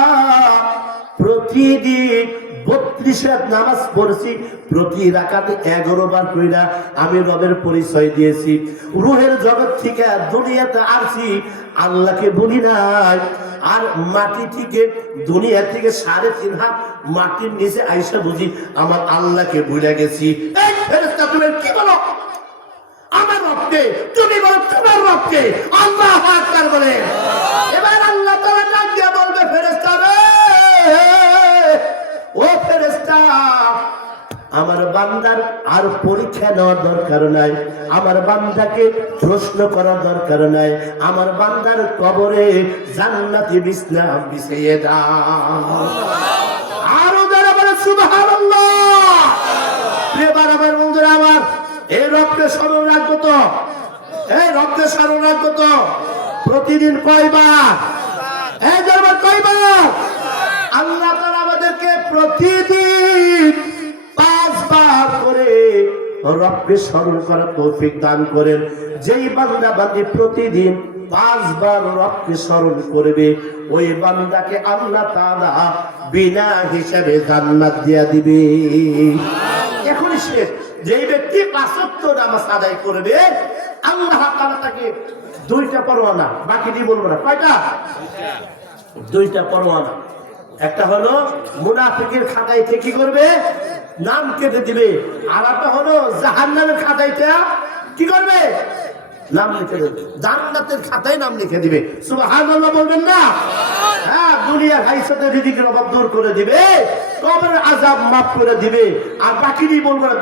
প্রতিদিন 32 রাত নামাজ পড়ছি, প্রতি রাকাতে 11 বার কইরা আমি রবের পরিচয় দিয়েছি। রূহের জগৎ থেকে দুনিয়াতে আসছি, আল্লাহকে বলি নাই। আর মাটি থেকে দুনিয়া থেকে 3.5 হাত মাটির নিচে আইসা বুঝি আমার আল্লাহকে ভুলে গেছি। এই ফেরেশতা তুমি কি বলো? আমার রবকে তুমি বলো, তোমার রবকে। আল্লাহু আকবার বলে। এবার আল্লাহ তাআলা ডাক দিয়ে বলবে, ফেরেশতা রে, ও ফেরেশতা, আমার বান্দার আর পরীক্ষা নেওয়ার দরকার নাই, আমার বান্দাকে প্রশ্ন করার দরকার নাই, আমার বান্দার কবরে জান্নাতি বিছানা বিছিয়ে দাও। আরো যারা বলে সুবহানাল্লাহ। এবার আমার বন্ধুরা আমার, এই রবকে স্মরণ রাখবো তো, এই রবকে স্মরণ রাখবো তো প্রতিদিন কয়বার? এই জন্য কয়বার? আল্লাহ তাআলা আমাদেরকে প্রতিদিন 5 বার করে রবকে স্মরণ করার তৌফিক দান করেন। যেই বান্দা বান্দি প্রতিদিন 5 বার রবকে স্মরণ করবে, ওই বান্দাকে আল্লাহ তাআলা বিনা হিসাবে জান্নাত দিয়া দিবে। এখনই শেষ। যেই ব্যক্তি 5 ওয়াক্ত নামাজ আদায় করবে, আল্লাহ তাআলা তাকে 2টা পরোয়ানা, বাকিটি বলবো না, কয়টা? 2টা পরোয়ানা। একটা হলো মুনাফিকের খাতায় কি করবে? নাম কেটে দিবে। আর একটা হলো জাহান্নামের খাতায়টা কি করবে? নাম লিখে দেবে। জান্নাতের খাতায় নাম লিখে দিবে। সুবহানাল্লাহ বলবেন না? হ্যাঁ, দুনিয়ার হাইসাতে রিজিকের অভাব দূর করে দিবে, কবরের আযাব মাফ করে দিবে। আর বাকিটি বলবো না।